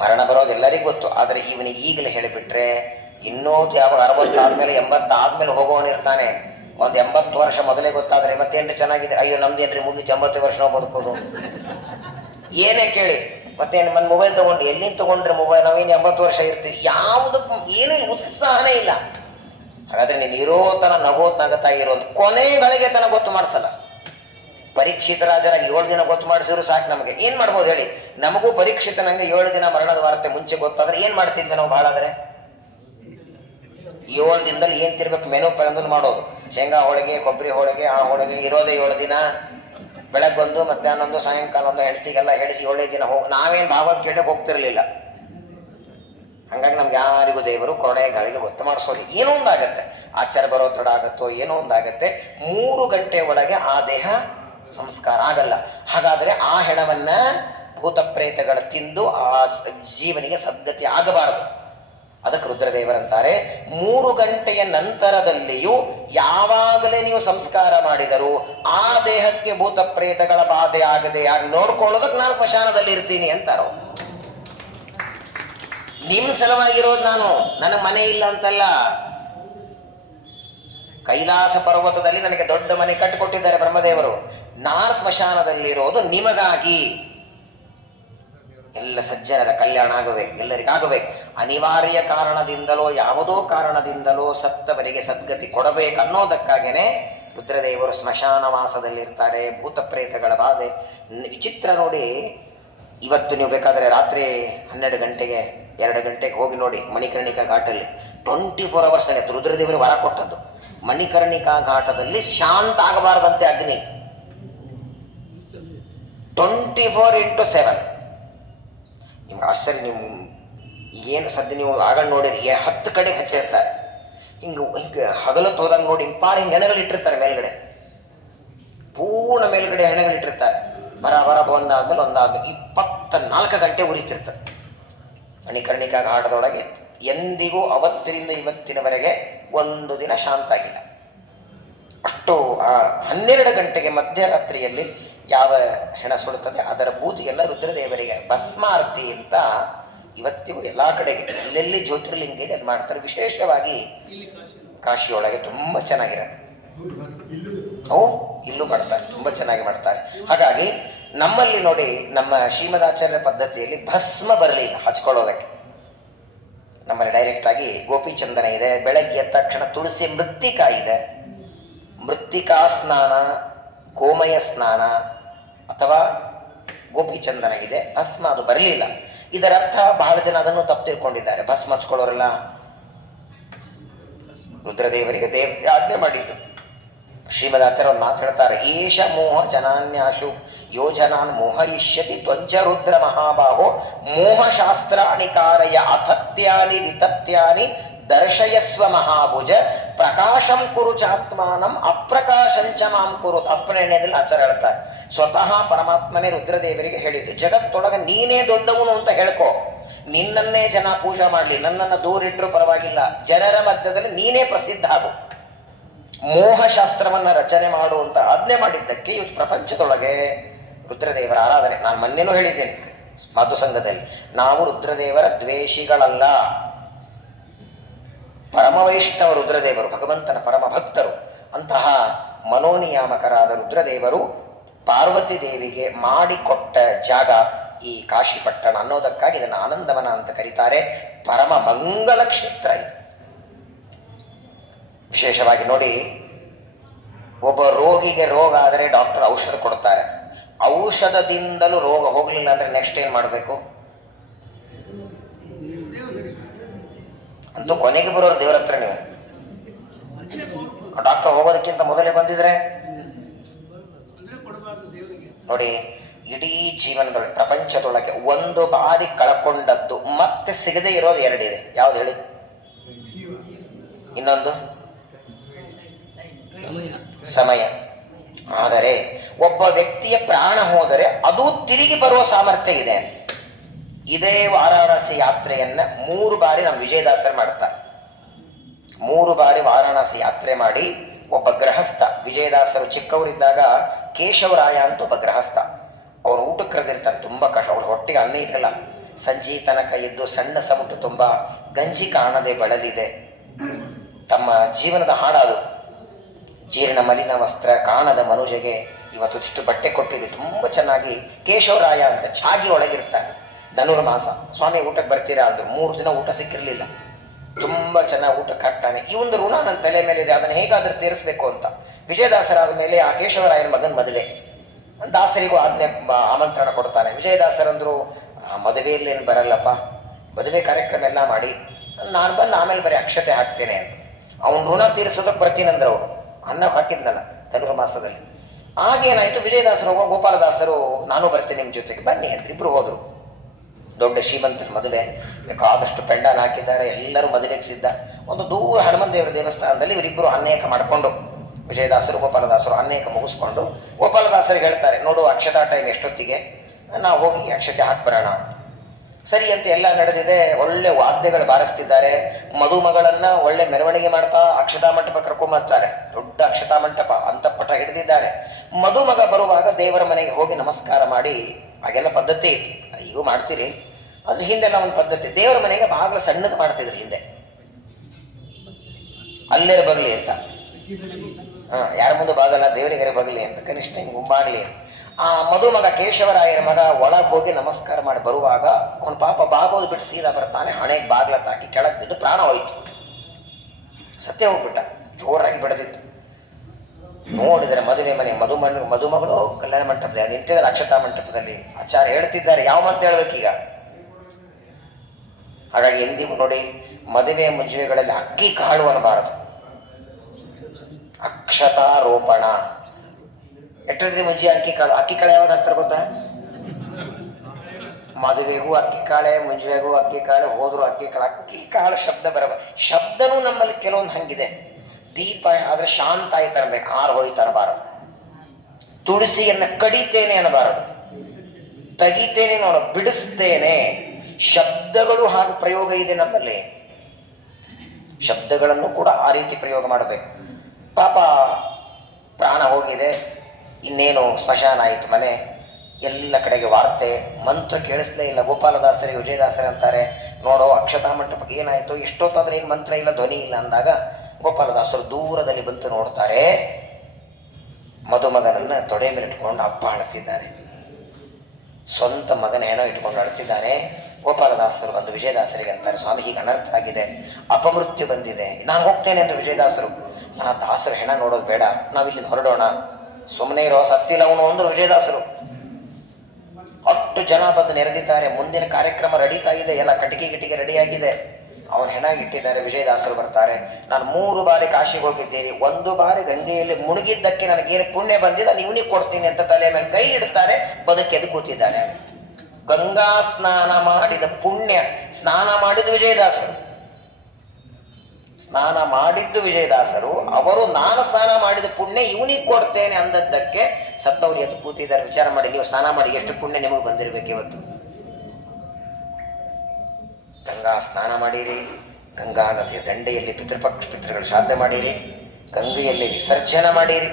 ಮರಣ ಬರೋದು ಎಲ್ಲರಿಗೂ ಗೊತ್ತು. ಆದರೆ ಇವನಿಗೆ ಈಗಲೇ ಹೇಳಿಬಿಟ್ರೆ ಇನ್ನೂ ಯಾವಾಗ 60 ಆದ್ಮೇಲೆ 80 ಆದ್ಮೇಲೆ ಹೋಗೋನಿರ್ತಾನೆ. ಒಂದು 80 ವರ್ಷ ಮೊದಲೇ ಗೊತ್ತಾದ್ರೆ ಮತ್ತೇನ್ರಿ ಚೆನ್ನಾಗಿದೆ, ಅಯ್ಯೋ ನಮ್ದೇನ್ರಿ ಮುಗಿತು 80 ವರ್ಷ ನಾವು ಬದುಕೋದು ಏನೇ ಕೇಳಿ. ಮತ್ತೇನು ನನ್ನ ಮೊಬೈಲ್ ತಗೊಂಡು ಎಲ್ಲಿಂದ ತಗೊಂಡ್ರೆ ಮೊಬೈಲ್ ನಾವೇನು 80 ವರ್ಷ ಇರ್ತೀವಿ, ಯಾವುದಕ್ಕೂ ಏನೇನು ಉತ್ಸಾಹನೇ ಇಲ್ಲ. ಹಾಗಾದ್ರೆ ನೀನು ಇರೋತನ ನಗೋತ್ನಾಗತಾ ಇರೋದು ಕೊನೆಗಳಿಗೆ ತನ ಗೊತ್ತು ಮಾಡಿಸಲ್ಲ. ಪರೀಕ್ಷಿತ ರಾಜರಾಗಿ 7 ದಿನ ಗೊತ್ತು ಮಾಡಿಸಿದ್ರು ಸಾಕು. ನಮಗೆ ಏನ್ ಮಾಡ್ಬೋದು ಹೇಳಿ? ನಮಗೂ ಪರೀಕ್ಷಿತ ನಂಗೆ 7 ದಿನ ಮರಣದ ವಾರ್ತೆ ಮುಂಚೆ ಗೊತ್ತಾದ್ರೆ ಏನ್ ಮಾಡ್ತಿದ್ವಿ ನಾವು? ಬಾಳಾದ್ರೆ 7 ದಿನದಲ್ಲಿ ಏನ್ ತಿರ್ಬೇಕು ಮೆನು ಪಳಂದು ಮಾಡೋದು. ಶೇಂಗಾ ಹೋಳಿಗೆ, ಕೊಬ್ಬರಿ ಹೋಳಿಗೆ, ಆ ಹೋಳಿಗೆ ಇರೋದೇ 7 ದಿನ. ಬೆಳಗ್ಗೊಂದು, ಮಧ್ಯಾಹ್ನ ಸಾಯಂಕಾಲ ಒಂದು ಹೆಂಡತಿಗೆಲ್ಲ ಹೇಳಿಸಿ 7 ದಿನ ನಾವೇನ್ ಭಾಗವತ್ ಕೇಳಕ್ಕೆ ಹೋಗ್ತಿರ್ಲಿಲ್ಲ. ಹಂಗಾಗಿ ನಮ್ಗೆ ಯಾರಿಗೂ ದೇವರು ಕೊನೆಗಳಿಗೆ ಗೊತ್ತು ಮಾಡಿಸೋದು. ಏನೋ ಒಂದಾಗತ್ತೆ, ಆಚಾರ ಬರೋ ತಡ ಆಗತ್ತೋ ಏನೋ ಒಂದಾಗತ್ತೆ. 3 ಗಂಟೆ ಒಳಗೆ ಆ ದೇಹ ಸಂಸ್ಕಾರ ಆಗಲ್ಲ. ಹಾಗಾದ್ರೆ ಆ ಹೆಣವನ್ನ ಭೂತ ಪ್ರೇತಗಳ ತಿಂದು ಆ ಜೀವನಿಗೆ ಸದ್ಗತಿ ಆಗಬಾರದು. ಅದಕ್ಕೆ ರುದ್ರದೇವರಂತಾರೆ 3 ಗಂಟೆಯ ನಂತರದಲ್ಲಿಯೂ ಯಾವಾಗಲೇ ನೀವು ಸಂಸ್ಕಾರ ಮಾಡಿದರೂ ಆ ದೇಹಕ್ಕೆ ಭೂತ ಪ್ರೇತಗಳ ಬಾಧೆ ಆಗದೆ ಯಾರು ನೋಡ್ಕೊಳ್ಳೋದಕ್ಕೆ ನಾನು ಸ್ಮಶಾನದಲ್ಲಿ ಇರ್ತೀನಿ ಅಂತಾರೋ. ನಿಮ್ ಸಲುವಾಗಿರೋದು ನಾನು, ನನಗೆ ಮನೆ ಇಲ್ಲ ಅಂತಲ್ಲ. ಕೈಲಾಸ ಪರ್ವತದಲ್ಲಿ ನನಗೆ ದೊಡ್ಡ ಮನೆ ಕಟ್ಟಿಕೊಟ್ಟಿದ್ದಾರೆ ಬ್ರಹ್ಮದೇವರು. ನಾನು ಸ್ಮಶಾನದಲ್ಲಿರೋದು ನಿಮಗಾಗಿ. ಎಲ್ಲ ಸಜ್ಜನರ ಕಲ್ಯಾಣ ಆಗಬೇಕು, ಎಲ್ಲರಿಗಾಗಬೇಕು. ಅನಿವಾರ್ಯ ಕಾರಣದಿಂದಲೋ ಯಾವುದೋ ಕಾರಣದಿಂದಲೋ ಸತ್ತವರಿಗೆ ಸದ್ಗತಿ ಕೊಡಬೇಕು ಅನ್ನೋದಕ್ಕಾಗೇನೆ ರುದ್ರದೇವರು ಸ್ಮಶಾನ ವಾಸದಲ್ಲಿರ್ತಾರೆ. ಭೂತ ಪ್ರೇತಗಳ ಬಾಧೆ ವಿಚಿತ್ರ ನೋಡಿ. ಇವತ್ತು ನೀವು ಬೇಕಾದ್ರೆ ರಾತ್ರಿ 12 ಗಂಟೆಗೆ 2 ಗಂಟೆಗೆ ಹೋಗಿ ನೋಡಿ ಮಣಿಕರ್ಣಿಕಾ ಘಾಟಲ್ಲಿ 24 ಅವರ್ಸ್ ನಡೆಯುತ್ತೆ. ರುದ್ರದೇವರು ವರ ಕೊಟ್ಟದ್ದು ಮಣಿಕರ್ಣಿಕಾ ಘಾಟದಲ್ಲಿ ಶಾಂತ ಆಗಬಾರದಂತೆ ಅಗ್ನಿ. 24x7. ನಿಮ್ಗೆ ಆಶ್ಚರ್ಯ. ನೀವು ಏನು ಸದ್ಯ ನೀವು ಆಗ ನೋಡಿರಿ 10 ಕಡೆ ಹಚ್ಚಿರ್ತಾರೆ. ಹಿಂಗೆ ಹಗಲತ್ತು ಹೋದಾಗ ನೋಡಿ ಹಿಂಗೆ ಹೆಣಗಳು ಇಟ್ಟಿರ್ತಾರೆ ಮೇಲ್ಗಡೆ, ಪೂರ್ಣ ಮೇಲ್ಗಡೆ ಹೆಣಗಳು ಇಟ್ಟಿರ್ತಾರೆ. ಬರ ಒಂದಾದ್ಮೇಲೆ 24 ಗಂಟೆ ಉರಿತಿರ್ತಾರೆ. ಮಣಿಕರ್ಣಿಕಾ ಘಾಟದೊಳಗೆ ಎಂದಿಗೂ ಅವತ್ತಿನಿಂದ ಇವತ್ತಿನವರೆಗೆ ಒಂದು ದಿನ ಶಾಂತ ಆಗಿಲ್ಲ. ಅಷ್ಟು 12 ಗಂಟೆಗೆ ಮಧ್ಯರಾತ್ರಿಯಲ್ಲಿ ಯಾವ ಹೆಣ ಸುಡುತ್ತದೆ ಅದರ ಬೂದಿಗೆಲ್ಲ ರುದ್ರದೇವರಿಗೆ ಭಸ್ಮಾರತಿ ಅಂತ ಇವತ್ತಿಗೂ ಎಲ್ಲಾ ಕಡೆಗೆ ಎಲ್ಲೆಲ್ಲಿ ಜ್ಯೋತಿರ್ಲಿಂಗ ಇದೆ ಅದು ಮಾಡ್ತಾರೆ. ವಿಶೇಷವಾಗಿ ಕಾಶಿಯೊಳಗೆ ತುಂಬಾ ಚೆನ್ನಾಗಿರುತ್ತೆ. ಇಲ್ಲೂ ಮಾಡ್ತಾರೆ, ತುಂಬಾ ಚೆನ್ನಾಗಿ ಮಾಡ್ತಾರೆ. ಹಾಗಾಗಿ ನಮ್ಮಲ್ಲಿ ನೋಡಿ, ನಮ್ಮ ಶ್ರೀಮದಾಚಾರ್ಯ ಪದ್ಧತಿಯಲ್ಲಿ ಭಸ್ಮ ಬರಲಿಲ್ಲ ಹಚ್ಕೊಳ್ಳೋದಕ್ಕೆ. ನಮ್ಮಲ್ಲಿ ಡೈರೆಕ್ಟ್ ಆಗಿ ಗೋಪಿಚಂದನ ಇದೆ. ಬೆಳಗ್ಗೆ ಎದ್ದ ತಕ್ಷಣ ತುಳಸಿ ಮೃತ್ತಿಕಾ ಇದೆ. ಮೃತ್ತಿಕಾ ಸ್ನಾನ, ಗೋಮಯ ಸ್ನಾನ ಅಥವಾ ಗೋಪಿಚಂದನ ಇದೆ. ಭಸ್ಮ ಅದು ಬರಲಿಲ್ಲ. ಇದರರ್ಥ ಬಹಳ ಜನ ಅದನ್ನು ತಪ್ಪು ತಿಳ್ಕೊಂಡಿದ್ದಾರೆ. ಭಸ್ಮ ಹಚ್ಕೊಳ್ಳೋರೆಲ್ಲ ರುದ್ರದೇವರಿಗೆ ಆಜ್ಞೆ ಮಾಡಿದ್ದು. ಶ್ರೀಮದಾಚಾರ್ಯ ಒಂದು ಮಾತು ಹೇಳ್ತಾರೆ, ಏಷ ಮೋಹ ಜನಾನ್ಯಾಶು ಯೋಜನಾನ್ ಮೋಹಯಿಷ್ಯತಿ ತ್ವಂಚ ರುದ್ರ ಮಹಾಬಾಹೋ ಮೋಹಶಾಸ್ತ್ರಾಣಿ ಕಾರಯ ಅಥತ್ಯಾನಿ ವಿತತ್ಯಾನಿ ದರ್ಶಯಸ್ವ ಮಹಾಭುಜ ಪ್ರಕಾಶಂ ಕುರು ಚಾತ್ಮಾನಂ ಅಪ್ರಕಾಶಂಚ ಮಾಂ ಕುರು. ತಾತ್ಪರ್ಯದಲ್ಲಿ ಆಚಾರ್ಯ ಹೇಳ್ತಾರೆ, ಸ್ವತಃ ಪರಮಾತ್ಮನೇ ರುದ್ರದೇವರಿಗೆ ಹೇಳಿದ್ದು, ಜಗತ್ತೊಳಗೆ ನೀನೇ ದೊಡ್ಡವನು ಅಂತ ಹೇಳ್ಕೋ. ನಿನ್ನನ್ನೇ ಜನ ಪೂಜೆ ಮಾಡಲಿ, ನನ್ನನ್ನು ದೂರಿಟ್ರು ಪರವಾಗಿಲ್ಲ, ಜನರ ಮಧ್ಯದಲ್ಲಿ ನೀನೇ ಪ್ರಸಿದ್ಧ ಆಗು. ಮೋಹಶಾಸ್ತ್ರವನ್ನ ರಚನೆ ಮಾಡುವಂತ ಆಜ್ಞೆ ಮಾಡಿದ್ದಕ್ಕೆ ಇವತ್ತು ಪ್ರಪಂಚದೊಳಗೆ ರುದ್ರದೇವರ ಆರಾಧನೆ. ನಾನು ಮೊನ್ನೆನೂ ಹೇಳಿದ್ದೇನೆ ಮಧುಸಂಘದಲ್ಲಿ, ನಾವು ರುದ್ರದೇವರ ದ್ವೇಷಿಗಳಲ್ಲ, ಪರಮವೈಷ್ಣವ ರುದ್ರದೇವರು, ಭಗವಂತನ ಪರಮ ಭಕ್ತರು. ಅಂತಹ ಮನೋನಿಯಾಮಕರಾದ ರುದ್ರದೇವರು ಪಾರ್ವತಿ ದೇವಿಗೆ ಮಾಡಿಕೊಟ್ಟ ಜಾಗ ಈ ಕಾಶಿ ಪಟ್ಟಣ ಅನ್ನೋದಕ್ಕಾಗಿ ಇದನ್ನು ಆನಂದವನ ಅಂತ ಕರೀತಾರೆ. ಪರಮ ಮಂಗಲ ಕ್ಷೇತ್ರ ಇದು. ವಿಶೇಷವಾಗಿ ನೋಡಿ, ಒಬ್ಬ ರೋಗಿಗೆ ರೋಗ ಆದರೆ ಡಾಕ್ಟರ್ ಔಷಧ ಕೊಡ್ತಾರೆ. ಔಷಧದಿಂದಲೂ ರೋಗ ಹೋಗ್ಲಿಲ್ಲ ಅಂದ್ರೆ ನೆಕ್ಸ್ಟ್ ಏನ್ ಮಾಡಬೇಕು? ಅಂತೂ ಕೊನೆಗೆ ಬರೋರು ದೇವ್ರ ಹತ್ರ. ನೀವು ಡಾಕ್ಟರ್ ಹೋಗೋದಕ್ಕಿಂತ ಮೊದಲೇ ಬಂದಿದ್ರೆ ನೋಡಿ, ಇಡೀ ಜೀವನದೊಳಗೆ ಪ್ರಪಂಚದೊಳಗೆ ಒಂದು ಬಾರಿ ಕಳ್ಕೊಂಡದ್ದು ಮತ್ತೆ ಸಿಗದೆ ಇರೋದು 2 ಇದೆ. ಯಾವ್ದು ಹೇಳಿ? ಇನ್ನೊಂದು ಸಮಯ. ಆದರೆ ಒಬ್ಬ ವ್ಯಕ್ತಿಯ ಪ್ರಾಣ ಹೋದರೆ ಅದು ತಿರುಗಿ ಬರುವ ಸಾಮರ್ಥ್ಯ ಇದೆ. ಇದೇ ವಾರಾಣಸಿ ಯಾತ್ರೆಯನ್ನ 3 ಬಾರಿ ನಮ್ಮ ವಿಜಯದಾಸರು ಮಾಡ್ತಾರೆ. 3 ಬಾರಿ ವಾರಾಣಸಿ ಯಾತ್ರೆ ಮಾಡಿ ಒಬ್ಬ ಗೃಹಸ್ಥ, ವಿಜಯದಾಸರು ಚಿಕ್ಕವರಿದ್ದಾಗ ಕೇಶವರಾಯ ಅಂತ ಒಬ್ಬ ಗೃಹಸ್ಥ, ಅವನು ಊಟಕ್ಕೆ ಕರೆದಿರ್ತಾನೆ. ತುಂಬ ಕಷ್ಟ, ಅವ್ರ ಹೊಟ್ಟಿಗೆ ಅನ್ನ ಇರಲ್ಲ. ಸಂಜೆ ತನಕ ಇದ್ದು ಸಣ್ಣ ಸಬುಟು ತುಂಬ ಗಂಜಿ ಕಾಣದೆ ಬಳಲಿದೆ. ತಮ್ಮ ಜೀವನದ ಹಾಡಾದು. ಜೀರ್ಣ ಮಲಿನ ವಸ್ತ್ರ ಕಾಣದ ಮನುಜೆಗೆ ಇವತ್ತು ಇಷ್ಟು ಬಟ್ಟೆ ಕೊಟ್ಟಿದೆ, ತುಂಬ ಚೆನ್ನಾಗಿ. ಕೇಶವರಾಯ ಅಂತ ಛಾಗಿ ಒಳಗಿರ್ತಾನೆ. ಧನುರ್ಮಾಸ, ಸ್ವಾಮಿ ಊಟಕ್ಕೆ ಬರ್ತೀರಾ ಅಂದ್ರು. 3 ದಿನ ಊಟ ಸಿಕ್ಕಿರಲಿಲ್ಲ. ತುಂಬ ಚೆನ್ನಾಗಿ ಊಟಕ್ಕೆ ಹಾಕ್ತಾನೆ. ಈ ಒಂದು ಋಣ ನನ್ನ ತಲೆ ಮೇಲೆ ಇದೆ, ಅದನ್ನು ಹೇಗಾದ್ರೂ ತೀರಿಸ್ಬೇಕು ಅಂತ. ವಿಜಯದಾಸರಾದ ಮೇಲೆ ಆ ಕೇಶವರಾಯನ ಮಗನ ಮದುವೆ, ದಾಸರಿಗೂ ಆಮಂತ್ರಣ ಕೊಡ್ತಾನೆ. ವಿಜಯದಾಸರಂದ್ರು, ಮದುವೆಯಲ್ಲಿ ಏನು ಬರಲ್ಲಪ್ಪ, ಮದುವೆ ಕಾರ್ಯಕ್ರಮ ಎಲ್ಲ ಮಾಡಿ ನಾನು ಬಂದು ಆಮೇಲೆ ಬರೀ ಅಕ್ಷತೆ ಹಾಕ್ತೇನೆ ಅಂತ. ಅವನ ಋಣ ತೀರಿಸೋದಕ್ಕೆ ಬರ್ತೀನಂದ್ರೆ ಅವರು ಅನ್ನ ಹಾಕಿದ್ನಲ್ಲ ಧನುರ್ಮಾಸದಲ್ಲಿ. ಆಗೇನಾಯ್ತು, ವಿಜಯದಾಸರು ಹೋಗೋ ಗೋಪಾಲದಾಸರು ನಾನು ಬರ್ತೀನಿ ನಿಮ್ಮ ಜೊತೆಗೆ ಬನ್ನಿ ಅಂತ ಇಬ್ರು ಹೋದ್ರು. ದೊಡ್ಡ ಶ್ರೀಮಂತನ ಮದುವೆ, ಬೇಕಾದಷ್ಟು ಪೆಂಡಾಲ್ ಹಾಕಿದ್ದಾರೆ, ಎಲ್ಲರೂ ಮದುವೆಗೆ ಸಿದ್ಧ. ಒಂದು ದೂರ ಹನುಮಂತ ದೇವರ ದೇವಸ್ಥಾನದಲ್ಲಿ ಇವರಿಬ್ಬರು ಅನ್ಯಾಕ ಮಾಡಿಕೊಂಡು, ವಿಜಯದಾಸರು ಗೋಪಾಲದಾಸರು ಅನ್ಯಾಕ ಮುಗಿಸ್ಕೊಂಡು ಗೋಪಾಲದಾಸರಿಗೆ ಹೇಳ್ತಾರೆ, ನೋಡು ಅಕ್ಷತಾ ಟೈಮ್ ಎಷ್ಟೊತ್ತಿಗೆ, ನಾವು ಹೋಗಿ ಅಕ್ಷತೆ ಹಾಕ್ಬರೋಣ ಅಂತ. ಸರಿ ಅಂತ ಎಲ್ಲ ನಡೆದಿದೆ. ಒಳ್ಳೆ ವಾದ್ಯಗಳು ಬಾರಿಸ್ತಿದ್ದಾರೆ. ಮದುಮಗಳನ್ನ ಒಳ್ಳೆ ಮೆರವಣಿಗೆ ಮಾಡ್ತಾ ಅಕ್ಷತಾ ಮಂಟಪ ಕರ್ಕೊಂಬರ್ತಾರೆ. ದೊಡ್ಡ ಅಕ್ಷತಾ ಮಂಟಪ, ಅಂತಃಪಟ ಹಿಡಿದಿದ್ದಾರೆ. ಮದುಮಗ ಬರುವಾಗ ದೇವರ ಮನೆಗೆ ಹೋಗಿ ನಮಸ್ಕಾರ ಮಾಡಿ, ಹಾಗೆಲ್ಲ ಪದ್ಧತಿ ಈಗೂ ಮಾಡ್ತೀರಿ, ಅದ್ರ ಹಿಂದೆಲ್ಲ ಒಂದು ಪದ್ಧತಿ. ದೇವರ ಮನೆಗೆ ಬಾಗಿಲು ಸಣ್ಣದು ಮಾಡ್ತಿದ್ರು ಹಿಂದೆ, ಅಲ್ಲೇರ ಬಗ್ಲಿ ಅಂತ. ಯಾರ ಮುಂದೆ ಬಾಗಲ್ಲ, ದೇವರಿಗರೆ ಬಗ್ಲಿ ಅಂತ, ಕನಿಷ್ಠ ಹಿಂಗೆ ಗುಂಬಾಗ್ಲಿ. ಆ ಮದುಮಗ ಕೇಶವರಾಯರ ಮಗ ಒಳಗೆ ಹೋಗಿ ನಮಸ್ಕಾರ ಮಾಡಿ ಬರುವಾಗ ಅವನ ಪಾಪ ಬಾಗೋದು ಬಿಟ್ಟು ಸೀದಾ ಬರ್ತಾನೆ. ಹಣೆಗೆ ಬಾಗ್ಲ ತಾಕಿ ಕೆಳಗೆ ಬಿದ್ದು ಪ್ರಾಣ ಹೋಯ್ತು. ಸತ್ಯ ಹೋಗ್ಬಿಟ್ಟ, ಜೋರಾಗಿ ಬೆಳೆದಿತ್ತು. ನೋಡಿದರೆ ಮದುವೆ ಮನೆ ಮದುಮಗಳು ಕಲ್ಯಾಣ ಮಂಟಪದಲ್ಲಿ ಅದು ನಿಂತಿದ್ದಾರೆ. ಅಕ್ಷತಾ ಮಂಟಪದಲ್ಲಿ ಆಚಾರ್ಯ ಹೇಳ್ತಿದ್ದಾರೆ, ಯಾವ ಮಂತ್ರ ಹೇಳ್ಬೇಕೀಗ. ಹಾಗಾಗಿ ಎಂದಿಗೂ ನೋಡಿ, ಮದುವೆ ಮುಂಜುವೆಗಳಲ್ಲಿ ಅಕ್ಕಿ ಕಾಳು ಅನ್ನಬಾರದು, ಅಕ್ಷತಾರೋಪಣ. ಎಟ್ಟದ್ರಿ ಮುಂಜಿ ಅಕ್ಕಿ ಕಾಳು. ಅಕ್ಕಿ ಕಾಳು ಯಾವಾಗ ಹಾಕ್ತಾರೆ ಗೊತ್ತಾ? ಮದುವೆಗೂ ಅಕ್ಕಿ ಕಾಳೆ, ಮುಂಜುವೆಗೂ ಅಕ್ಕಿ ಕಾಳು, ಹೋದ್ರು ಅಕ್ಕಿ ಕಾಳು. ಅಕ್ಕಿ ಕಾಳು ಶಬ್ದ ಬರಬ, ಶಬ್ದನೂ ನಮ್ಮಲ್ಲಿ ಕೆಲವೊಂದು ಹಂಗಿದೆ. ದೀಪ ಆದ್ರೆ ಶಾಂತ ಆಯ್ತು ಅನ್ಬೇಕು, ಆರು ಹೋಯ್ತು ಅನ್ನಬಾರದು. ತುಳಸಿಯನ್ನ ಕಡಿತೇನೆ ಅನ್ನಬಾರದು, ತೆಗಿತೇನೆ ನೋಡ, ಬಿಡಿಸ್ತೇನೆ. ಶಬ್ದಗಳು ಹಾಗೆ ಪ್ರಯೋಗ ಇದೆ ನಮ್ಮಲ್ಲಿ. ಶಬ್ದಗಳನ್ನು ಕೂಡ ಆ ರೀತಿ ಪ್ರಯೋಗ ಮಾಡಬೇಕು. ಪಾಪ ಪ್ರಾಣ ಹೋಗಿದೆ, ಇನ್ನೇನು ಸ್ಮಶಾನ ಆಯಿತು ಮನೆ. ಎಲ್ಲ ಕಡೆಗೆ ವಾರ್ತೆ, ಮಂತ್ರ ಕೇಳಿಸ್ಲೇ ಇಲ್ಲ. ಗೋಪಾಲದಾಸರಿಗೆ ವಿಜಯದಾಸರೇ ಅಂತಾರೆ, ನೋಡೋ ಅಕ್ಷತಾ ಮಂಟಪಕ್ಕೆ ಏನಾಯಿತು, ಎಷ್ಟೊತ್ತಾದ್ರೆ ಏನು ಮಂತ್ರ ಇಲ್ಲ, ಧ್ವನಿ ಇಲ್ಲ ಅಂದಾಗ ಗೋಪಾಲದಾಸರು ದೂರದಲ್ಲಿ ಬಂತು ನೋಡ್ತಾರೆ. ಮದುಮಗನನ್ನ ತೊಡೆ ಮೇಲೆ ಇಟ್ಕೊಂಡು ಅಪ್ಪ ಅಳ್ತಿದ್ದಾನೆ. ಸ್ವಂತ ಮಗನ ಏನೋ ಇಟ್ಕೊಂಡು ಅಳ್ತಿದ್ದಾನೆ. ಗೋಪಾಲದಾಸರು ಬಂದು ವಿಜಯದಾಸರಿಗೆ ಅಂತಾರೆ, ಸ್ವಾಮಿ ಹೀಗೆ ಅನರ್ಥ ಆಗಿದೆ, ಅಪಮೃತ್ಯು ಬಂದಿದೆ, ನಾನು ಹೋಗ್ತೇನೆ ಎಂದು ವಿಜಯದಾಸರು. ದಾಸರು ಹೆಣ ನೋಡೋದು ಬೇಡ, ನಾವಿಲ್ಲಿ ಹೊರಡೋಣ, ಸುಮ್ಮನೆ ಇರೋ, ಸತ್ತಿಲ್ಲ ಅವನು ಅಂದ್ರು ವಿಜಯದಾಸರು. 10 ಜನ ಬಂದು ನೆರೆದಿದ್ದಾರೆ. ಮುಂದಿನ ಕಾರ್ಯಕ್ರಮ ರೆಡಿತಾ ಇದೆ, ಎಲ್ಲ ಕಟ್ಟಿಗೆ ರೆಡಿಯಾಗಿದೆ. ಅವನ ಹೆಣ ಇಟ್ಟಿದ್ದಾರೆ. ವಿಜಯದಾಸರು ಬರ್ತಾರೆ, ನಾನು 3 ಬಾರಿ ಕಾಶಿಗೆ ಹೋಗಿದ್ದೀನಿ, 1 ಬಾರಿ ಗಂಗೆಯಲ್ಲಿ ಮುಳುಗಿದ್ದಕ್ಕೆ ನನಗೇನು ಪುಣ್ಯ ಬಂದಿಲ್ಲ, ಇವನಿಗೆ ಕೊಡ್ತೀನಿ ಅಂತ ತಲೆ ಮೇಲೆ ಕೈ ಇಡ್ತಾರೆ. ಬದುಕೆದ್ದು ಕೂತಿದ್ದಾನೆ. ಗಂಗಾ ಸ್ನಾನ ಮಾಡಿದ ಪುಣ್ಯ, ಸ್ನಾನ ಮಾಡಿದ ವಿಜಯದಾಸರು, ಸ್ನಾನ ಮಾಡಿದ್ದು ವಿಜಯದಾಸರು. ಅವರು ನಾನು ಸ್ನಾನ ಮಾಡಿದ ಪುಣ್ಯ ಇವನಿಗೆ ಕೊಡ್ತೇನೆ ಅಂದದ್ದಕ್ಕೆ ಸತ್ತವ್ರು ಎದ್ದು ಕೂತಿದ್ದಾರೆ. ವಿಚಾರ ಮಾಡಿ, ನೀವು ಸ್ನಾನ ಮಾಡಿ ಎಷ್ಟು ಪುಣ್ಯ ನಿಮಗೆ ಬಂದಿರಬೇಕು ಇವತ್ತು. ಗಂಗಾ ಸ್ನಾನ ಮಾಡಿರಿ, ಗಂಗಾ ನದಿಯ ದಂಡೆಯಲ್ಲಿ ಪಿತೃಗಳು ಶ್ರಾದ್ದ ಮಾಡಿರಿ, ಗಂಗೆಯಲ್ಲಿ ವಿಸರ್ಜನೆ ಮಾಡಿರಿ.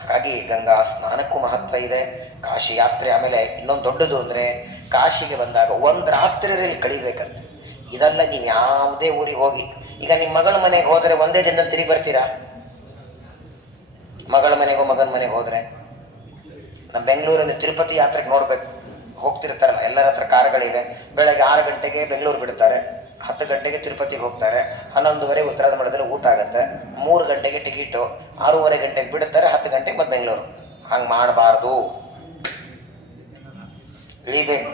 ಹಾಗಾಗಿ ಗಂಗಾ ಸ್ನಾನಕ್ಕೂ ಮಹತ್ವ ಇದೆ. ಕಾಶಿ ಯಾತ್ರೆ ಆಮೇಲೆ ಇನ್ನೊಂದು ದೊಡ್ಡದು ಅಂದರೆ, ಕಾಶಿಗೆ ಬಂದಾಗ 1 ರಾತ್ರಿಯಲ್ಲಿ ಕಳಿಬೇಕಂತೆ. ಇದೆಲ್ಲ ನೀವು ಯಾವುದೇ ಊರಿಗೆ ಹೋಗಿ, ಈಗ ನಿಮ್ಮ ಮಗಳ ಮನೆಗೆ ಹೋದರೆ ಒಂದೇ ದಿನದಲ್ಲಿ ತಿರುಗಿ ಬರ್ತೀರಾ? ಮಗಳ ಮನೆಗೋ ಮಗನ ಮನೆಗೆ ಹೋದರೆ, ನಮ್ಮ ಬೆಂಗಳೂರಲ್ಲಿ ತಿರುಪತಿ ಯಾತ್ರೆಗೆ ನೋಡ್ಬೇಕು, ಹೋಗ್ತಿರ್ತಾರಲ್ಲ, ಎಲ್ಲರ ಹತ್ರ ಕಾರುಗಳಿವೆ. ಬೆಳಗ್ಗೆ 6 ಗಂಟೆಗೆ ಬೆಂಗಳೂರು ಬಿಡ್ತಾರೆ, 10 ಗಂಟೆಗೆ ತಿರುಪತಿಗೆ ಹೋಗ್ತಾರೆ, 11:30 ಉತ್ತರಾದ ಮಠದಲ್ಲಿ ಊಟ ಆಗುತ್ತೆ, 3 ಗಂಟೆಗೆ ಟಿಕೆಟು, 6:30 ಗಂಟೆಗೆ ಬಿಡುತ್ತಾರೆ, 10 ಗಂಟೆಗೆ ಮತ್ತೆ ಬೆಂಗಳೂರು. ಹಂಗೆ ಮಾಡಬಾರ್ದು. ಇಳಿಬೇಕು,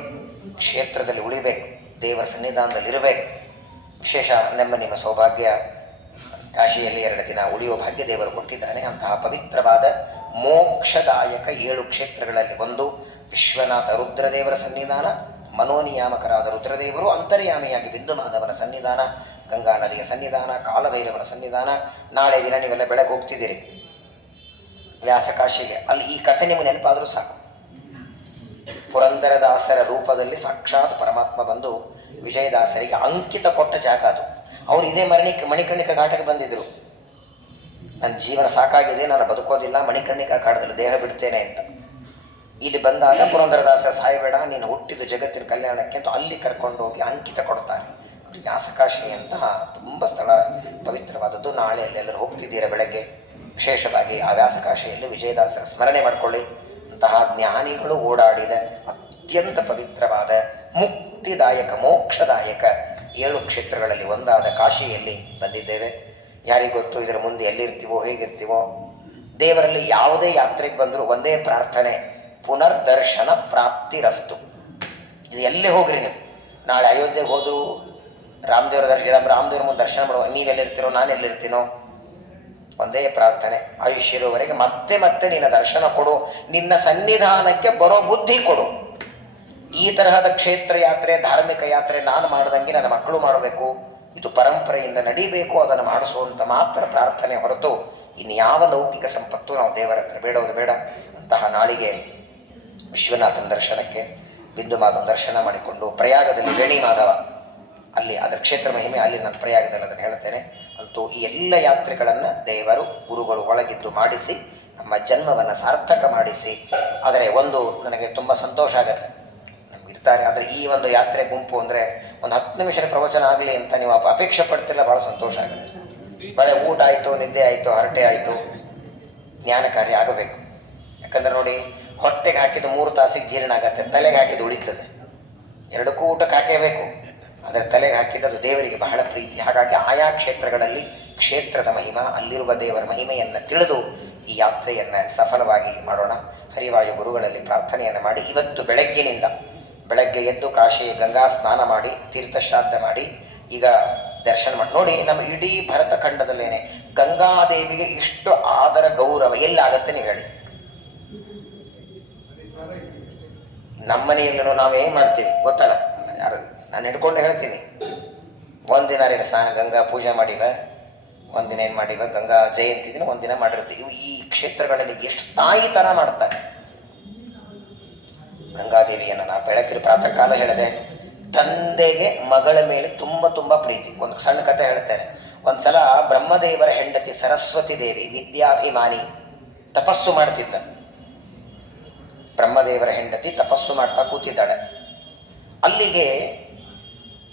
ಕ್ಷೇತ್ರದಲ್ಲಿ ಉಳಿಬೇಕು, ದೇವರ ಸನ್ನಿಧಾನದಲ್ಲಿ ಇರಬೇಕು. ವಿಶೇಷ ನಿಮ್ಮ ಸೌಭಾಗ್ಯ, ಕಾಶಿಯಲ್ಲಿ 2 ದಿನ ಉಳಿಯುವ ಭಾಗ್ಯ ದೇವರು ಕೊಟ್ಟಿದ್ದಾನೆ. ಅಂತಹ ಪವಿತ್ರವಾದ ಮೋಕ್ಷದಾಯಕ 7 ಕ್ಷೇತ್ರಗಳಲ್ಲಿ ಒಂದು ವಿಶ್ವನಾಥ ರುದ್ರದೇವರ ಸನ್ನಿಧಾನ, ಮನೋನಿಯಾಮಕರಾದ ರುದ್ರದೇವರು ಅಂತರ್ಯಾಮಿಯಾಗಿ ಬಿಂದು ಮಾಧವನ ಸನ್ನಿಧಾನ, ಗಂಗಾ ನದಿಯ ಸನ್ನಿಧಾನ, ಕಾಲಭೈರವನ ಸನ್ನಿಧಾನ. ನಾಳೆ ದಿನ ನೀವೆಲ್ಲ ಬೆಳಗ್ಗೆ ಹೋಗ್ತಿದ್ದೀರಿ ವ್ಯಾಸಕಾಶಿಗೆ. ಅಲ್ಲಿ ಈ ಕಥೆ ನಿಮಗೆ ನೆನಪಾದರೂ ಸಾಕು. ಪುರಂದರದಾಸರ ರೂಪದಲ್ಲಿ ಸಾಕ್ಷಾತ್ ಪರಮಾತ್ಮ ಬಂದು ವಿಜಯದಾಸರಿಗೆ ಅಂಕಿತ ಕೊಟ್ಟ ಜಾಗ ಅದು. ಅವರು ಇದೇ ಮಣಿಕರ್ಣಿಕ ಘಾಟಕ್ಕೆ ಬಂದಿದ್ರು. ನನ್ನ ಜೀವನ ಸಾಕಾಗಿದೆ, ನಾನು ಬದುಕೋದಿಲ್ಲ, ಮಣಿಕರ್ಣಿಕ ಘಾಟದಲ್ಲಿ ದೇಹ ಬಿಡ್ತೇನೆ ಅಂತ. ಇಲ್ಲಿ ಬಂದಾಗ ಪುರಂದರದಾಸರ ಸಾಯಬೇಡ, ನೀನು ಹುಟ್ಟಿದ ಜಗತ್ತಿನ ಕಲ್ಯಾಣಕ್ಕೆ ಅಂತ ಅಲ್ಲಿ ಕರ್ಕೊಂಡು ಹೋಗಿ ಅಂಕಿತ ಕೊಡ್ತಾರೆ. ವ್ಯಾಸಕಾಶಿ ಅಂತ ತುಂಬ ಸ್ಥಳ ಪವಿತ್ರವಾದದ್ದು. ನಾಳೆ ಅಲ್ಲೆಲ್ಲರೂ ಹೋಗ್ತಿದ್ದೀರಾ ಬೆಳಗ್ಗೆ. ವಿಶೇಷವಾಗಿ ಆ ವ್ಯಾಸಕಾಶಿಯಲ್ಲಿ ವಿಜಯದಾಸರ ಸ್ಮರಣೆ ಮಾಡಿಕೊಳ್ಳಿ. ಅಂತಹ ಜ್ಞಾನಿಗಳು ಓಡಾಡಿದ ಅತ್ಯಂತ ಪವಿತ್ರವಾದ ಮುಕ್ತಿದಾಯಕ ಮೋಕ್ಷದಾಯಕ 7 ಕ್ಷೇತ್ರಗಳಲ್ಲಿ ಒಂದಾದ ಕಾಶಿಯಲ್ಲಿ ಬಂದಿದ್ದೇವೆ. ಯಾರಿಗೊತ್ತು ಇದರ ಮುಂದೆ ಎಲ್ಲಿರ್ತೀವೋ ಹೇಗಿರ್ತೀವೋ. ದೇವರಲ್ಲಿ ಯಾವುದೇ ಯಾತ್ರೆಗೆ ಬಂದರೂ ಒಂದೇ ಪ್ರಾರ್ಥನೆ, ಪುನರ್ದರ್ಶನ ಪ್ರಾಪ್ತಿರಸ್ತು. ಇದು ಎಲ್ಲೇ ಹೋಗ್ರಿ ನೀವು. ನಾಳೆ ಅಯೋಧ್ಯೆಗೆ ಹೋದ್ರು ರಾಮದೇವರ ಮುಂದೆ ದರ್ಶನ ಮಾಡುವ, ನೀವೆಲ್ಲಿರ್ತೀರೋ ನಾನೆಲ್ಲಿರ್ತೀನೋ, ಒಂದೇ ಪ್ರಾರ್ಥನೆ, ಆಯುಷ್ಯರುವರೆಗೆ ಮತ್ತೆ ಮತ್ತೆ ನಿನ್ನ ದರ್ಶನ ಕೊಡು, ನಿನ್ನ ಸನ್ನಿಧಾನಕ್ಕೆ ಬರೋ ಬುದ್ಧಿ ಕೊಡು. ಈ ತರಹದ ಕ್ಷೇತ್ರ ಯಾತ್ರೆ, ಧಾರ್ಮಿಕ ಯಾತ್ರೆ ನಾನು ಮಾಡ್ದಂಗೆ ನನ್ನ ಮಕ್ಕಳು ಮಾಡಬೇಕು, ಇದು ಪರಂಪರೆಯಿಂದ ನಡೀಬೇಕು, ಅದನ್ನು ಮಾಡಿಸುವಂತ ಮಾತ್ರ ಪ್ರಾರ್ಥನೆ ಹೊರತು ಇನ್ಯಾವ ಲೌಕಿಕ ಸಂಪತ್ತು ನಾವು ದೇವರ ಹತ್ರ ಬೇಡೋದು ಬೇಡ. ಅಂತಹ ನಾಳಿಗೆ ವಿಶ್ವನಾಥನ ದರ್ಶನಕ್ಕೆ ಬಿಂದು ಮಾಧವನ ದರ್ಶನ ಮಾಡಿಕೊಂಡು ಪ್ರಯಾಗದಲ್ಲಿ ವೇಣಿ ಮಾಧವ, ಅಲ್ಲಿ ಅದರ ಕ್ಷೇತ್ರ ಮಹಿಮೆ, ಅಲ್ಲಿ ನಾನು ಪ್ರಯಾಗದಲ್ಲಿ ಅದನ್ನು ಹೇಳ್ತೇನೆ. ಅಂತೂ ಈ ಎಲ್ಲ ಯಾತ್ರೆಗಳನ್ನು ದೇವರು ಗುರುಗಳು ಒಳಗಿದ್ದು ಮಾಡಿಸಿ ನಮ್ಮ ಜನ್ಮವನ್ನು ಸಾರ್ಥಕ ಮಾಡಿಸಿ. ಆದರೆ ಒಂದು ನನಗೆ ತುಂಬ ಸಂತೋಷ ಆಗತ್ತೆ, ನಮ್ಗೆ ಇರ್ತಾರೆ, ಆದರೆ ಈ ಒಂದು ಯಾತ್ರೆ ಗುಂಪು ಅಂದರೆ ಒಂದು 10 ನಿಮಿಷದ ಪ್ರವಚನ ಆಗಲಿ ಅಂತ ನೀವು ಅಪೇಕ್ಷೆ ಪಡ್ತಿಲ್ಲ, ಭಾಳ ಸಂತೋಷ ಆಗುತ್ತೆ. ಬಳೆ ಊಟ ಆಯಿತು, ನಿದ್ದೆ ಆಯಿತು, ಹರಟೆ ಆಯಿತು, ಜ್ಞಾನ ಕಾರ್ಯ ಆಗಬೇಕು. ಯಾಕಂದ್ರೆ ನೋಡಿ, ಹೊಟ್ಟೆಗೆ ಹಾಕಿದ್ದು 3 ತಾಸಿಗೆ ಜೀರ್ಣ ಆಗತ್ತೆ, ತಲೆಗೆ ಹಾಕಿದ್ದು ಉಳಿತದೆ. ಎರಡಕ್ಕೂ ಊಟಕ್ಕೆ ಹಾಕೇಬೇಕು, ಆದರೆ ತಲೆಗೆ ಹಾಕಿದ್ದು ದೇವರಿಗೆ ಬಹಳ ಪ್ರೀತಿ. ಹಾಗಾಗಿ ಆಯಾ ಕ್ಷೇತ್ರಗಳಲ್ಲಿ ಕ್ಷೇತ್ರದ ಮಹಿಮ, ಅಲ್ಲಿರುವ ದೇವರ ಮಹಿಮೆಯನ್ನು ತಿಳಿದು ಈ ಯಾತ್ರೆಯನ್ನು ಸಫಲವಾಗಿ ಮಾಡೋಣ. ಹರಿವಾಯು ಗುರುಗಳಲ್ಲಿ ಪ್ರಾರ್ಥನೆಯನ್ನು ಮಾಡಿ ಇವತ್ತು ಬೆಳಗ್ಗೆ ಎದ್ದು ಕಾಶಿ ಗಂಗಾ ಸ್ನಾನ ಮಾಡಿ ತೀರ್ಥಶ್ರಾದ್ದ ಮಾಡಿ ಈಗ ದರ್ಶನ ಮಾಡಿ ನೋಡಿ. ನಮ್ಮ ಇಡೀ ಭರತ ಖಂಡದಲ್ಲೇನೆ ಗಂಗಾದೇವಿಗೆ ಇಷ್ಟು ಆದರ ಗೌರವ ಎಲ್ಲಾಗತ್ತೆ ನೀವು ಹೇಳಿ. ನಮ್ಮನೆಯಲ್ಲೂ ನಾವೇನು ಮಾಡ್ತೀವಿ ಗೊತ್ತಲ್ಲ, ಯಾರು ನಾನು ಹಿಡ್ಕೊಂಡು ಹೇಳ್ತೀನಿ, ಒಂದಿನ ಸ್ನಾನ ಗಂಗಾ ಪೂಜೆ ಮಾಡಿವ, ಒಂದಿನ ಏನು ಮಾಡಿವ ಗಂಗಾ ಜಯಂತಿ ದಿನ ಒಂದಿನ ಮಾಡಿರ್ತೀವಿ. ಈ ಕ್ಷೇತ್ರಗಳಲ್ಲಿ ಎಷ್ಟು ತಾಯಿ ಥರ ಮಾಡ್ತಾರೆ ಗಂಗಾದೇವಿಯನ್ನು. ನಾ ಬೆಳಕಿನ ಪ್ರಾತಃ ಕಾಲ ಹೇಳಿದೆ, ತಂದೆಗೆ ಮಗಳ ಮೇಲೆ ತುಂಬ ಪ್ರೀತಿ. ಒಂದು ಸಣ್ಣ ಕಥೆ ಹೇಳ್ತೇನೆ. ಒಂದ್ಸಲ ಬ್ರಹ್ಮದೇವರ ಹೆಂಡತಿ ಸರಸ್ವತಿ ದೇವಿ ವಿದ್ಯಾಭಿಮಾನಿ ತಪಸ್ಸು ಮಾಡ್ತಿದ್ದ. ಬ್ರಹ್ಮದೇವರ ಹೆಂಡತಿ ತಪಸ್ಸು ಮಾಡ್ತಾ ಕೂತಿದ್ದಾಳೆ. ಅಲ್ಲಿಗೆ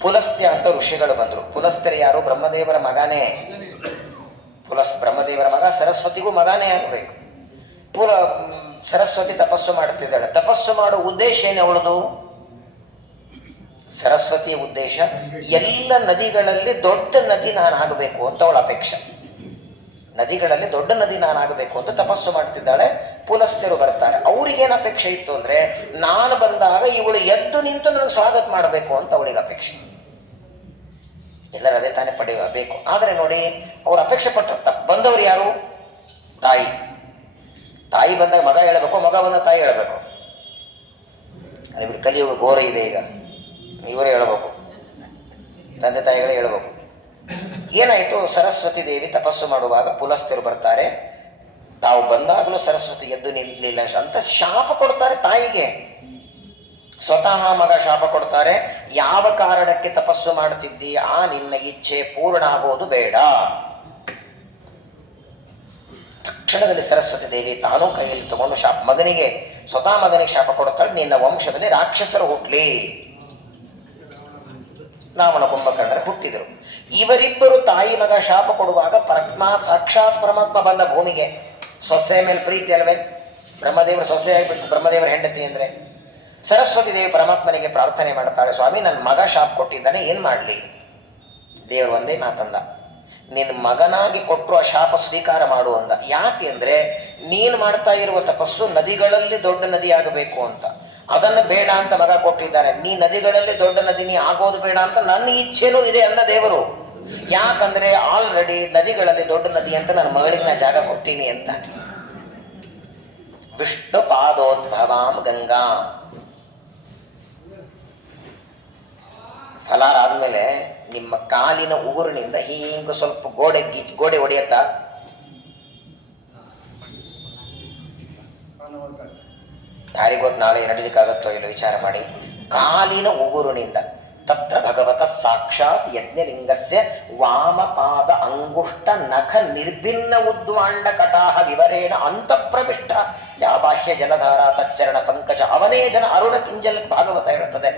ಪುಲಸ್ತ್ಯ ಅಂತ ಋಷಿಗಳು ಬಂದರು. ಪುಲಸ್ತ್ಯರು ಯಾರು? ಬ್ರಹ್ಮದೇವರ ಮಗನೇ. ಬ್ರಹ್ಮದೇವರ ಮಗ, ಸರಸ್ವತಿಗೂ ಮಗನೇ ಆಗಬೇಕು. ಸರಸ್ವತಿ ತಪಸ್ಸು ಮಾಡುತ್ತಿದ್ದಾಳೆ. ತಪಸ್ಸು ಮಾಡೋ ಉದ್ದೇಶ ಏನು ಅವಳದು? ಸರಸ್ವತಿಯ ಉದ್ದೇಶ ಎಲ್ಲ ನದಿಗಳಲ್ಲಿ ದೊಡ್ಡ ನದಿ ನಾನು ಆಗಬೇಕು ಅಂತ ಅವಳ ಅಪೇಕ್ಷೆ. ನದಿಗಳಲ್ಲಿ ದೊಡ್ಡ ನದಿ ನಾನಾಗಬೇಕು ಅಂತ ತಪಸ್ಸು ಮಾಡ್ತಿದ್ದಾಳೆ. ಪುಲಸ್ತ್ಯರು ಬರ್ತಾರೆ. ಅವ್ರಿಗೇನು ಅಪೇಕ್ಷೆ ಇತ್ತು ಅಂದ್ರೆ, ನಾನು ಬಂದಾಗ ಇವಳು ಎದ್ದು ನಿಂತು ನನಗೆ ಸ್ವಾಗತ ಮಾಡಬೇಕು ಅಂತ ಅವಳಿಗೆ ಅಪೇಕ್ಷೆ. ಎಲ್ಲರೂ ಅದೇ ತಾನೇ ಪಡೆಯಬೇಕು. ಆದರೆ ನೋಡಿ, ಅವ್ರು ಅಪೇಕ್ಷೆ ಪಟ್ಟರು. ಬಂದವರು ಯಾರು? ತಾಯಿ ಬಂದಾಗ ಮಗ ಹೇಳಬೇಕು, ಮಗ ಬಂದಾಗ ತಾಯಿ ಹೇಳಬೇಕು. ಅದೇ ಬಿಟ್ಟು ಕಲಿಯುಗ ಘೋರ ಇದೆ ಈಗ, ಇವರೇ ಹೇಳಬೇಕು, ತಂದೆ ತಾಯಿಗಳೇ ಹೇಳಬೇಕು. ಏನಾಯಿತು? ಸರಸ್ವತಿ ದೇವಿ ತಪಸ್ಸು ಮಾಡುವಾಗ ಪುಲಸ್ತ್ಯರು ಬರ್ತಾರೆ. ತಾವು ಬಂದಾಗಲೂ ಸರಸ್ವತಿ ಎದ್ದು ನಿಲ್ಲಲಿಲ್ಲ ಅಂತ ಶಾಪ ಕೊಡ್ತಾರೆ ತಾಯಿಗೆ. ಸ್ವತಃ ಮಗ ಶಾಪ ಕೊಡ್ತಾರೆ, ಯಾವ ಕಾರಣಕ್ಕೆ ತಪಸ್ಸು ಮಾಡುತ್ತಿದ್ದೀ, ಆ ನಿನ್ನ ಇಚ್ಛೆ ಪೂರ್ಣ ಆಗೋದು ಬೇಡ. ತಕ್ಷಣದಲ್ಲಿ ಸರಸ್ವತಿ ದೇವಿ ತಾನೂ ಕೈಯಲ್ಲಿ ತಗೊಂಡು ಸ್ವತಃ ಮಗನಿಗೆ ಶಾಪ ಕೊಡ್ತಾಳೆ, ನಿನ್ನ ವಂಶದಲ್ಲಿ ರಾಕ್ಷಸರು ಹುಟ್ಲಿ. ರಾವಣ ಕುಂಭಕರ್ಣರು ಹುಟ್ಟಿದರು. ಇವರಿಬ್ಬರು ತಾಯಿ ಮಗ ಶಾಪ ಕೊಡುವಾಗ ಸಾಕ್ಷಾತ್ ಪರಮಾತ್ಮ ಬಂದ ಭೂಮಿಗೆ. ಸೊಸೆ ಮೇಲೆ ಪ್ರೀತಿ ಅಲ್ವೇ? ಬ್ರಹ್ಮದೇವರು ಸೊಸೆ ಆಗಿಬಿಟ್ಟು ಬ್ರಹ್ಮದೇವರ ಹೆಂಡತಿ ಅಂದ್ರೆ. ಸರಸ್ವತಿ ದೇವಿ ಪರಮಾತ್ಮನಿಗೆ ಪ್ರಾರ್ಥನೆ ಮಾಡ್ತಾಳೆ, ಸ್ವಾಮಿ ನನ್ನ ಮಗ ಶಾಪ ಕೊಟ್ಟಿದ್ದಾನೆ, ಏನ್ ಮಾಡ್ಲಿ? ದೇವರು ಒಂದೇ ಮಾತಂದ, ನಿನ್ನ ಮಗನಾಗಿ ಕೊಟ್ಟರು ಆ ಶಾಪ ಸ್ವೀಕಾರ ಮಾಡು ಅಂದ. ಯಾಕೆ ಅಂದ್ರೆ, ನೀನು ಮಾಡ್ತಾ ಇರುವ ತಪಸ್ಸು ನದಿಗಳಲ್ಲಿ ದೊಡ್ಡ ನದಿ ಆಗಬೇಕು ಅಂತ, ಅದನ್ನು ಬೇಡ ಅಂತ ಮಗ ಕೊಟ್ಟಿದ್ದಾನೆ. ನೀ ನದಿಗಳಲ್ಲಿ ದೊಡ್ಡ ನದಿ ನೀ ಆಗೋದು ಬೇಡ ಅಂತ ನನ್ನ ಇಚ್ಛೆನೂ ಇದೆ ಅಂದ ದೇವರು. ಯಾಕಂದ್ರೆ ಆಲ್ರೆಡಿ ನದಿಗಳಲ್ಲಿ ದೊಡ್ಡ ನದಿ ಅಂತ ನನ್ನ ಮಗಳಿಗೆ ನಾ ಜಾಗ ಕೊಡ್ತೀನಿ ಅಂತ. ವಿಷ್ಣು ಪಾದೋದ್ಭವಾಂ ಗಂಗಾ, ಫಲಾರ ಆದ್ಮೇಲೆ ನಿಮ್ಮ ಕಾಲಿನ ಉಗುರಿನಿಂದ ಹೀಗೆ ಸ್ವಲ್ಪ ಗೋಡೆ ಹೊಡೆಯತ್ತಾ? ಯಾರಿಗೊತ್ತು ನಾಳೆ ನಡೀಲಿಕ್ಕಾಗತ್ತೋ ಇಲ್ಲ ವಿಚಾರ ಮಾಡಿ. ಕಾಲಿನ ಉಗುರಿನಿಂದ ತತ್ರ ಭಗವತ ಸಾಕ್ಷಾತ್ ಯಜ್ಞಲಿಂಗಸ್ಯ ವಾಮಪಾದ ಅಂಗುಷ್ಟ ನಖ ನಿರ್ಭಿನ್ನ ಉದ್ವಾಂಡ ಕಟಾಹ ವಿವರೇಣ ಅಂತಃಪ್ರವಿಷ್ಟ ಯಾ ಬಾಹ್ಯ ಜಲಧಾರ ತಚ್ಚರಣ ಪಂಕಜ ಅವನೇ ಜನ ಅರುಣ ಕಿಂಜಲ್ ಭಾಗವತ ಹೇಳುತ್ತದೆ.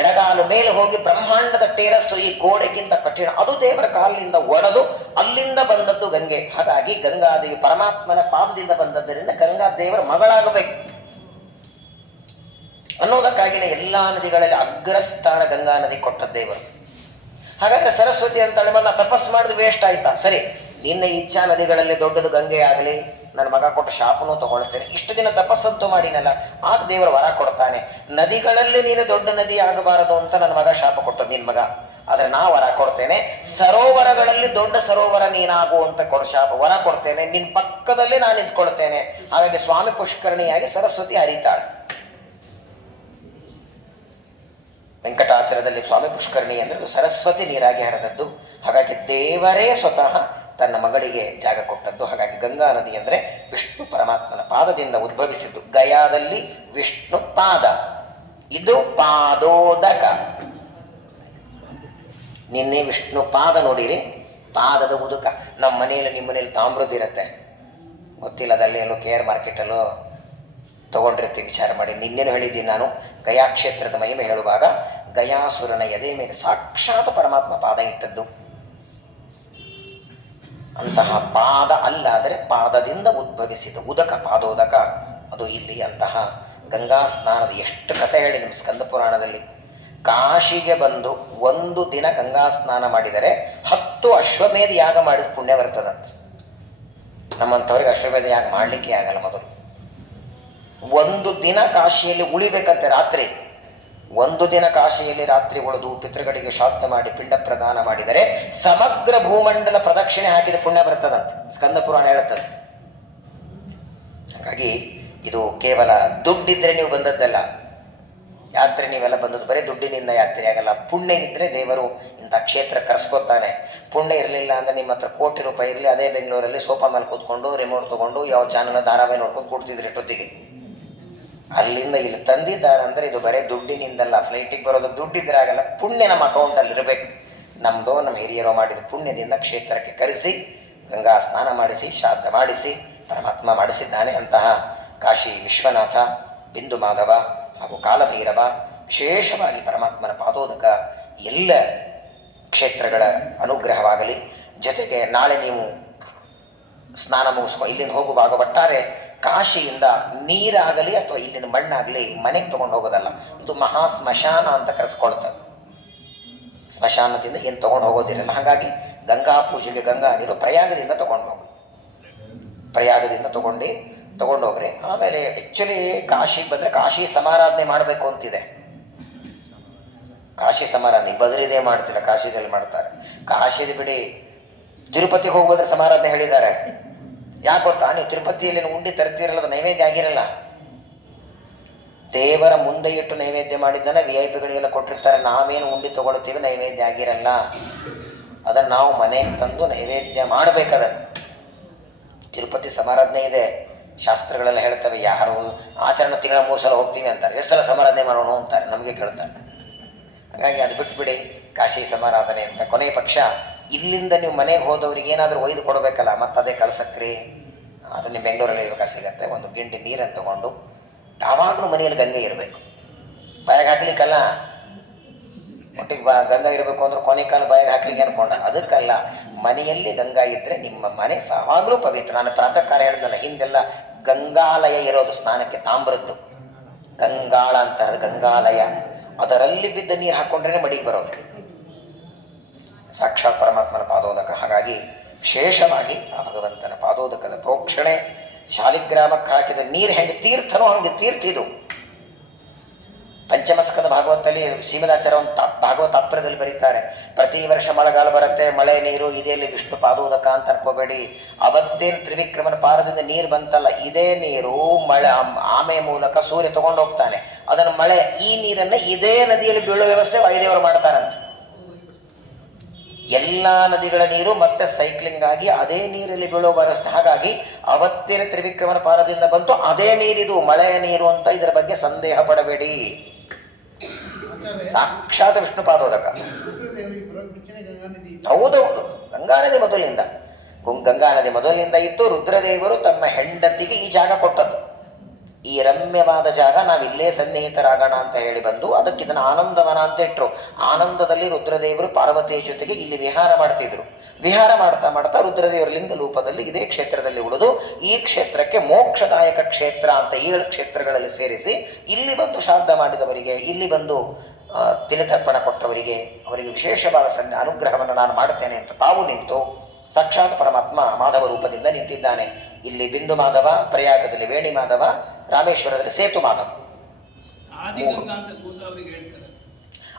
ಎಡಗಾಲು ಮೇಲೆ ಹೋಗಿ ಬ್ರಹ್ಮಾಂಡದ ಟೇರಸ್ಸು ಈ ಗೋಡೆಗಿಂತ ಕಠಿಣ. ಅದು ದೇವರ ಕಾಲಿನಿಂದ ಒಡೆದು ಅಲ್ಲಿಂದ ಬಂದದ್ದು ಗಂಗೆ. ಹಾಗಾಗಿ ಗಂಗಾದೇವಿ ಪರಮಾತ್ಮನ ಪಾದದಿಂದ ಬಂದದ್ದರಿಂದ ಗಂಗಾ ದೇವರ ಮಗಳಾಗಬೇಕು ಅನ್ನೋದಕ್ಕಾಗಿನ ಎಲ್ಲಾ ನದಿಗಳಲ್ಲಿ ಅಗ್ರಸ್ಥಾನ ಗಂಗಾ ನದಿ ಕೊಟ್ಟ ದೇವರು. ಹಾಗಾದ್ರೆ ಸರಸ್ವತಿ ಅಂತಾಳೆ, ಮನ್ನ ತಪಸ್ ಮಾಡಿದ್ರೆ ವೇಸ್ಟ್ ಆಯ್ತಾ? ಸರಿ, ನಿನ್ನ ಇಚ್ಛಾ ನದಿಗಳಲ್ಲಿ ದೊಡ್ಡದು ಗಂಗೆ ಆಗಲಿ, ನನ್ನ ಮಗ ಕೊಟ್ಟ ಶಾಪನೂ ತಗೊಳ್ತೇನೆ. ಇಷ್ಟು ದಿನ ತಪಸ್ಸಂತೂ ಮಾಡಿನಲ್ಲ, ಆಗ ದೇವರು ವರ ಕೊಡ್ತಾನೆ. ನದಿಗಳಲ್ಲಿ ನೀನು ದೊಡ್ಡ ನದಿ ಆಗಬಾರದು ಅಂತ ನನ್ನ ಮಗ ಶಾಪ ಕೊಟ್ಟು ನಿನ್ ಮಗ, ಆದ್ರೆ ನಾ ವರ ಕೊಡ್ತೇನೆ. ಸರೋವರಗಳಲ್ಲಿ ದೊಡ್ಡ ಸರೋವರ ನೀನಾಗು ಅಂತ ಶಾಪ ವರ ಕೊಡ್ತೇನೆ. ನಿನ್ ಪಕ್ಕದಲ್ಲಿ ನಾನು ನಿಂತ್ಕೊಳ್ತೇನೆ. ಹಾಗಾಗಿ ಸ್ವಾಮಿ ಪುಷ್ಕರಣಿಯಾಗಿ ಸರಸ್ವತಿ ಹರಿತಾಳೆ. ವೆಂಕಟಾಚಲದಲ್ಲಿ ಸ್ವಾಮಿ ಪುಷ್ಕರಣಿ ಅಂದ್ರೆ ಸರಸ್ವತಿ ನೀರಾಗಿ ಹರಿದದ್ದು. ಹಾಗಾಗಿ ದೇವರೇ ಸ್ವತಃ ತನ್ನ ಮಗಳಿಗೆ ಜಾಗ ಕೊಟ್ಟದ್ದು. ಹಾಗಾಗಿ ಗಂಗಾ ನದಿ ಅಂದ್ರೆ ವಿಷ್ಣು ಪರಮಾತ್ಮನ ಪಾದದಿಂದ ಉದ್ಭವಿಸಿದ್ದು. ಗಯಾದಲ್ಲಿ ವಿಷ್ಣು ಪಾದ, ಇದು ಪಾದೋದಕ. ನಿನ್ನೆ ವಿಷ್ಣು ಪಾದ ನೋಡಿರಿ, ಪಾದದ ಉದುಕ. ನಮ್ಮ ಮನೆಯಲ್ಲಿ ನಿಮ್ಮ ಮನೇಲಿ ತಾಮ್ರದ್ದು ಇರುತ್ತೆ, ಗೊತ್ತಿಲ್ಲ, ಅದಲ್ಲಿ ಎಲ್ಲೋ KR ಮಾರ್ಕೆಟಲ್ಲೋ ತಗೊಂಡಿರ್ತೀವಿ, ವಿಚಾರ ಮಾಡಿ. ನಿನ್ನೇನು ಹೇಳಿದ್ದೀನಿ ನಾನು, ಗಯಾ ಕ್ಷೇತ್ರದ ಮಹಿಮೆ ಹೇಳುವಾಗ ಗಯಾಸುರನ ಎದೆ ಮೇಲೆ ಸಾಕ್ಷಾತ್ ಪರಮಾತ್ಮ ಪಾದ ಇಟ್ಟದ್ದು. ಅಂತಹ ಪಾದ ಅಲ್ಲಾದರೆ ಪಾದದಿಂದ ಉದ್ಭವಿಸಿದ ಉದಕ, ಪಾದೋದಕ, ಅದು ಇಲ್ಲಿ ಅಂತಹ ಗಂಗಾ ಸ್ನಾನದ ಎಷ್ಟು ಕಥೆ ಹೇಳಿ ನಿಮ್ಮ ಸ್ಕಂದ ಪುರಾಣದಲ್ಲಿ. ಕಾಶಿಗೆ ಬಂದು ಒಂದು ದಿನ ಗಂಗಾ ಸ್ನಾನ ಮಾಡಿದರೆ 10 ಅಶ್ವಮೇಧ ಯಾಗ ಮಾಡಿದ ಪುಣ್ಯ ಬರ್ತದಂತೆ. ನಮ್ಮಂಥವ್ರಿಗೆ ಅಶ್ವಮೇಧ ಯಾಗ ಮಾಡಲಿಕ್ಕೆ ಆಗಲ್ಲ. ಮೊದಲು ಒಂದು ದಿನ ಕಾಶಿಯಲ್ಲಿ ಉಳಿಬೇಕಂತೆ. ರಾತ್ರಿ ಒಂದು ದಿನ ಕಾಶಿಯಲ್ಲಿ ರಾತ್ರಿ ಉಳಿದು ಪಿತೃಗಳಿಗೆ ಶ್ರಾದ್ದ ಮಾಡಿ ಪಿಂಡ ಪ್ರದಾನ ಮಾಡಿದರೆ ಸಮಗ್ರ ಭೂಮಂಡಲ ಪ್ರದಕ್ಷಿಣೆ ಹಾಕಿದ ಪುಣ್ಯ ಬರ್ತದಂತೆ, ಸ್ಕಂದ ಪುರಾಣ ಹೇಳುತ್ತದೆ. ಹಾಗಾಗಿ ಇದು ಕೇವಲ ದುಡ್ಡಿದ್ರೆ ನೀವು ಬಂದದ್ದಲ್ಲ, ಯಾತ್ರೆ ನೀವೆಲ್ಲ ಬಂದದ್ದು ಬರೀ ದುಡ್ಡಿನಿಂದ ಯಾತ್ರೆ ಆಗಲ್ಲ. ಪುಣ್ಯ ಇದ್ರೆ ದೇವರು ಇಂಥ ಕ್ಷೇತ್ರ ಕರೆಸ್ಕೊತಾನೆ. ಪುಣ್ಯ ಇರಲಿಲ್ಲ ಅಂದ್ರೆ ನಿಮ್ಮ ಹತ್ರ ಕೋಟಿ ರೂಪಾಯಿ ಇರಲಿ, ಅದೇ ಬೆಂಗಳೂರಲ್ಲಿ ಸೋಫಾ ಮೇಲೆ ಕೂತ್ಕೊಂಡು ರಿಮೋಟ್ ತಗೊಂಡು ಯಾವ ಚಾನಲ್ ಧಾರಾವಾಹಿ ನೋಡ್ಕೊಂಡು ಕೂಡ್ತಿದ್ರಿ ಎಷ್ಟೊತ್ತಿಗೆ. ಅಲ್ಲಿಂದ ಇಲ್ಲಿ ತಂದಿದ್ದಾರಂದ್ರೆ ಇದು ಬರೀ ದುಡ್ಡಿನಿಂದಲ್ಲ. ಫ್ಲೈಟಿಗೆ ಬರೋದು ದುಡ್ಡಿದ್ರೆ ಆಗಲ್ಲ, ಪುಣ್ಯ ನಮ್ಮ ಅಕೌಂಟಲ್ಲಿ ಇರಬೇಕು. ನಮ್ಮದು ನಮ್ಮ ಹಿರಿಯರೋ ಮಾಡಿದ ಪುಣ್ಯದಿಂದ ಕ್ಷೇತ್ರಕ್ಕೆ ಕರೆಸಿ ಗಂಗಾ ಸ್ನಾನ ಮಾಡಿಸಿ ಶ್ರಾದ್ದ ಮಾಡಿಸಿ ಪರಮಾತ್ಮ ಮಾಡಿಸಿದ್ದಾನೆ. ಅಂತಹ ಕಾಶಿ ವಿಶ್ವನಾಥ, ಬಿಂದು ಮಾಧವ ಹಾಗೂ ಕಾಲಭೈರವ, ವಿಶೇಷವಾಗಿ ಪರಮಾತ್ಮನ ಪಾದೋದಕ ಎಲ್ಲ ಕ್ಷೇತ್ರಗಳ ಅನುಗ್ರಹವಾಗಲಿ. ಜೊತೆಗೆ ನಾಳೆ ನೀವು ಸ್ನಾನ ಮುಗಿಸ್ಕೊ ಇಲ್ಲಿಂದ ಹೋಗುವಾಗ ಒಟ್ಟಾರೆ ಕಾಶಿಯಿಂದ ನೀರಾಗಲಿ ಅಥವಾ ಇಲ್ಲಿನ ಮಣ್ಣಾಗಲಿ ಮನೆಗೆ ತಗೊಂಡು ಹೋಗೋದಲ್ಲ, ಇದು ಮಹಾ ಸ್ಮಶಾನ ಅಂತ ಕರೆಸ್ಕೊಳ್ತದೆ. ಸ್ಮಶಾನದಿಂದ ಏನು ತಗೊಂಡು ಹೋಗೋದಿರಲ್ಲ. ಹಾಗಾಗಿ ಗಂಗಾ ಪೂಜೆಗೆ ಗಂಗಾ ನೀರು ಪ್ರಯಾಗದಿಂದ ತಗೊಂಡು ಹೋಗೋದು. ಪ್ರಯಾಗದಿಂದ ತಗೊಂಡೋಗ್ರಿ. ಆಮೇಲೆ ಆ್ಯಕ್ಚುಲಿ ಕಾಶಿಗೆ ಬಂದರೆ ಕಾಶಿ ಸಮಾರಾಧನೆ ಮಾಡಬೇಕು ಅಂತಿದೆ. ಕಾಶಿ ಸಮಾರಾಧನೆ ಬದರಿದೇ ಮಾಡ್ತಿಲ್ಲ, ಕಾಶಿದಲ್ಲಿ ಮಾಡ್ತಾರೆ. ಕಾಶಿದ ಬಿಡಿ, ತಿರುಪತಿಗೆ ಹೋಗೋದ್ರೆ ಸಮಾರಾಧನೆ ಹೇಳಿದ್ದಾರೆ. ಯಾಕೆ ಗೊತ್ತಾ? ನೀವು ತಿರುಪತಿಯಲ್ಲಿ ಉಂಡಿ ತರ್ತಿರಲ್ಲ, ಅದು ನೈವೇದ್ಯ ಆಗಿರಲ್ಲ. ದೇವರ ಮುಂದೆ ಇಟ್ಟು ನೈವೇದ್ಯ ಮಾಡಿದ್ದನ್ನ VIP ಗಳಿಗೆಲ್ಲ ಕೊಟ್ಟಿರ್ತಾರೆ. ನಾವೇನು ಉಂಡಿ ತಗೊಳ್ತೀವಿ, ನೈವೇದ್ಯ ಆಗಿರಲ್ಲ. ಅದನ್ನು ನಾವು ಮನೆಗೆ ತಂದು ನೈವೇದ್ಯ ಮಾಡಬೇಕದನ್ನು. ತಿರುಪತಿ ಸಮಾರಾಧನೆ ಇದೆ, ಶಾಸ್ತ್ರಗಳೆಲ್ಲ ಹೇಳ್ತವೆ. ಯಾರು ಆಚರಣೆ ತಿಂಗಳ 3 ಸಲ ಹೋಗ್ತೀವಿ ಅಂತಾರೆ, 2 ಸಲ ಸಮಾರಾಧನೆ ಮಾಡೋಣ ಅಂತಾರೆ, ನಮಗೆ ಕೇಳ್ತಾರೆ. ಹಾಗಾಗಿ ಅದು ಬಿಟ್ಬಿಡಿ ಕಾಶಿ ಸಮಾರಾಧನೆ ಅಂತ. ಕೊನೆಯ ಪಕ್ಷ ಇಲ್ಲಿಂದ ನೀವು ಮನೆಗೆ ಹೋದವ್ರಿಗೆ ಏನಾದರೂ ಒಯ್ದು ಕೊಡಬೇಕಲ್ಲ, ಮತ್ತದೇ ಕಲಸಕ್ರಿ ಅದು ನಿಮ್ಮ ಬೆಂಗಳೂರಲ್ಲಿ ಇವಾಗ ಸಿಗತ್ತೆ. ಒಂದು ಗಿಂಡಿ ನೀರನ್ನು ತಗೊಂಡು ಯಾವಾಗಲೂ ಮನೆಯಲ್ಲಿ ಗಂಗೆ ಇರಬೇಕು. ಬಾಯಿಗೆ ಹಾಕ್ಲಿಕ್ಕಲ್ಲ, ಒಟ್ಟಿಗೆ ಗಂಗಾ ಇರಬೇಕು ಅಂದ್ರೆ ಕೊನೆ ಕಾಲ ಬಾಯಿಗೆ ಹಾಕ್ಲಿಕ್ಕೆ ಅನ್ಕೊಂಡ, ಅದಕ್ಕಲ್ಲ. ಮನೆಯಲ್ಲಿ ಗಂಗಾ ಇದ್ದರೆ ನಿಮ್ಮ ಮನೆ ಯಾವಾಗಲೂ ಪವಿತ್ರ. ನಾನು ಪ್ರಾತಃ ಕಾಲ ಹೇಳಿದ್ನಲ್ಲ, ಹಿಂದೆಲ್ಲ ಗಂಗಾಲಯ ಇರೋದು ಸ್ನಾನಕ್ಕೆ, ತಾಮ್ರದ್ದು ಗಂಗಾಳ ಅಂತ, ಗಂಗಾಲಯ. ಅದರಲ್ಲಿ ಬಿದ್ದ ನೀರು ಹಾಕ್ಕೊಂಡ್ರೆ ಮಡಿಗೆ ಬರೋದು. ಸಾಕ್ಷಾತ್ ಪರಮಾತ್ಮನ ಪಾದೋದಕ. ಹಾಗಾಗಿ ವಿಶೇಷವಾಗಿ ಆ ಭಗವಂತನ ಪಾದೋದಕದ ಪ್ರೋಕ್ಷಣೆ. ಶಾಲಿಗ್ರಾಮಕ್ಕೆ ಹಾಕಿದ ನೀರು ಹೆಂಗೆ ತೀರ್ಥನೋ ಹಂಗೆ ತೀರ್ಥ ಇದು. ಪಂಚಮಸ್ಕಂದ ಭಾಗವತದಲ್ಲಿ ಶ್ರೀಮದಾಚಾರ್ಯ ಒಂದು ಭಾಗವತ ತಾತ್ಪರ್ಯದಲ್ಲಿ ಬರೀತಾರೆ, ಪ್ರತಿ ವರ್ಷ ಮಳೆಗಾಲ ಬರುತ್ತೆ, ಮಳೆ ನೀರು ಇದೆಯಲ್ಲಿ ವಿಷ್ಣು ಪಾದೋದಕ ಅಂತ ಅನ್ಕೋಬೇಡಿ. ಅವತ್ತೇನು ತ್ರಿವಿಕ್ರಮನ ಪಾರದಿಂದ ನೀರು ಬಂತಲ್ಲ, ಇದೇ ನೀರು ಮಳೆ ಆಮೆ ಮೂಲಕ ಸೂರ್ಯ ತಗೊಂಡು ಹೋಗ್ತಾನೆ. ಅದನ್ನು ಮಳೆ, ಈ ನೀರನ್ನು ಇದೇ ನದಿಯಲ್ಲಿ ಬೀಳೋ ವ್ಯವಸ್ಥೆ ವಾಯುದೇವರು ಮಾಡ್ತಾರಂತೆ. ಎಲ್ಲ ನದಿಗಳ ನೀರು ಮತ್ತೆ ಸೈಕ್ಲಿಂಗ್ ಆಗಿ ಅದೇ ನೀರಲ್ಲಿ ಬೀಳೋ ವ್ಯವಸ್ಥೆ. ಹಾಗಾಗಿ ಅವತ್ತಿನ ತ್ರಿವಿಕ್ರಮನ ಪಾರದಿಂದ ಬಂತು, ಅದೇ ನೀರಿದು ಮಳೆಯ ನೀರು ಅಂತ ಇದರ ಬಗ್ಗೆ ಸಂದೇಹ ಪಡಬೇಡಿ. ಸಾಕ್ಷಾತ್ ವಿಷ್ಣು ಪಾದೋದಕ. ಹೌದೌದು, ಗಂಗಾ ನದಿ ಮೊದಲಿನಿಂದ, ಗಂಗಾ ನದಿ ಮೊದಲಿನಿಂದ ಇತ್ತು. ರುದ್ರದೇವರು ತಮ್ಮ ಹೆಂಡತಿಗೆ ಈ ಜಾಗ ಕೊಟ್ಟದ್ದು. ಈ ರಮ್ಯವಾದ ಜಾಗ ನಾವಿಲ್ಲೇ ಸನ್ನಿಹಿತರಾಗೋಣ ಅಂತ ಹೇಳಿ ಬಂದು ಅದಕ್ಕೆ ಇದನ್ನು ಆನಂದವನ ಅಂತ ಇಟ್ರು. ಆನಂದದಲ್ಲಿ ರುದ್ರದೇವರು ಪಾರ್ವತಿಯ ಜೊತೆಗೆ ಇಲ್ಲಿ ವಿಹಾರ ಮಾಡ್ತಿದ್ರು. ವಿಹಾರ ಮಾಡ್ತಾ ಮಾಡ್ತಾ ರುದ್ರದೇವರ ಲಿಂಗ ರೂಪದಲ್ಲಿ ಇದೇ ಕ್ಷೇತ್ರದಲ್ಲಿ ಉಳಿದು ಈ ಕ್ಷೇತ್ರಕ್ಕೆ ಮೋಕ್ಷದಾಯಕ ಕ್ಷೇತ್ರ ಅಂತ 7 ಕ್ಷೇತ್ರಗಳಲ್ಲಿ ಸೇರಿಸಿ ಇಲ್ಲಿ ಬಂದು ಶ್ರಾದ್ದ ಮಾಡಿದವರಿಗೆ, ಇಲ್ಲಿ ಬಂದು ತಿಲತರ್ಪಣ ಕೊಟ್ಟವರಿಗೆ, ಅವರಿಗೆ ವಿಶೇಷವಾದ ಅನುಗ್ರಹವನ್ನು ನಾನು ಮಾಡುತ್ತೇನೆ ಅಂತ ತಾವು ನಿಂತು ಸಾಕ್ಷಾತ್ ಪರಮಾತ್ಮ ಮಾಧವ ರೂಪದಿಂದ ನಿಂತಿದ್ದಾನೆ. ಇಲ್ಲಿ ಬಿಂದು ಮಾಧವ, ಪ್ರಯಾಗದಲ್ಲಿ ವೇಣಿ ಮಾಧವ, ರಾಮೇಶ್ವರದಲ್ಲಿ ಸೇತು ಮಾಧವ.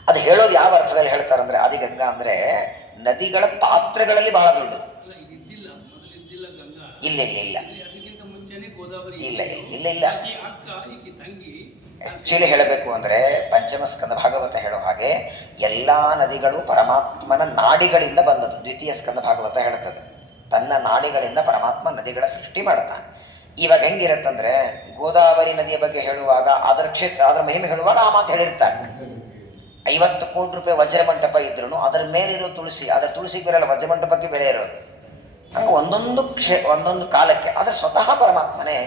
ಅದು ಹೇಳೋದು ಯಾವ ಅರ್ಥದಲ್ಲಿ ಹೇಳ್ತಾರಂದ್ರೆ, ಆದಿಗಂಗಾ ಅಂದ್ರೆ ನದಿಗಳ ಪಾತ್ರಗಳಲ್ಲಿ ಬಹಳ ದೊಡ್ಡದು. ಇಲ್ಲ ಇಲ್ಲ ಇಲ್ಲ ಇಲ್ಲ ಇಲ್ಲ ಇಲ್ಲ ಆಕ್ಚುಲಿ ಹೇಳಬೇಕು ಅಂದ್ರೆ ಪಂಚಮಸ್ಕಂದ ಭಾಗವತ ಹೇಳೋ ಹಾಗೆ ಎಲ್ಲಾ ನದಿಗಳು ಪರಮಾತ್ಮನ ನಾಡಿಗಳಿಂದ ಬಂದದ್ದು. ದ್ವಿತೀಯ ಸ್ಕಂದ ಭಾಗವತ ಹೇಳುತ್ತದೆ, ತನ್ನ ನಾಡಿಗಳಿಂದ ಪರಮಾತ್ಮ ನದಿಗಳ ಸೃಷ್ಟಿ ಮಾಡ್ತಾನೆ. ಇವಾಗ ಹೆಂಗಿರುತ್ತಂದ್ರೆ, ಗೋದಾವರಿ ನದಿಯ ಬಗ್ಗೆ ಹೇಳುವಾಗ ಅದರ ಮಹಿಮೆ ಹೇಳುವಾಗ ಆ ಮಾತು ಹೇಳಿರ್ತಾರೆ. 50 ಕೋಟಿ ರೂಪಾಯಿ ವಜ್ರ ಮಂಟಪ ಇದ್ರು ಅದರ ಮೇಲಿರೋ ತುಳಸಿ, ಅದರ ತುಳಸಿಗೆ ಬರಲ್ಲ, ವಜ್ರ ಮಂಟಪಕ್ಕೆ ಬೆಲೆ ಇರೋದು. ಹಂಗೆ ಒಂದೊಂದು ಕಾಲಕ್ಕೆ ಆದರೆ ಸ್ವತಃ ಪರಮಾತ್ಮನೇ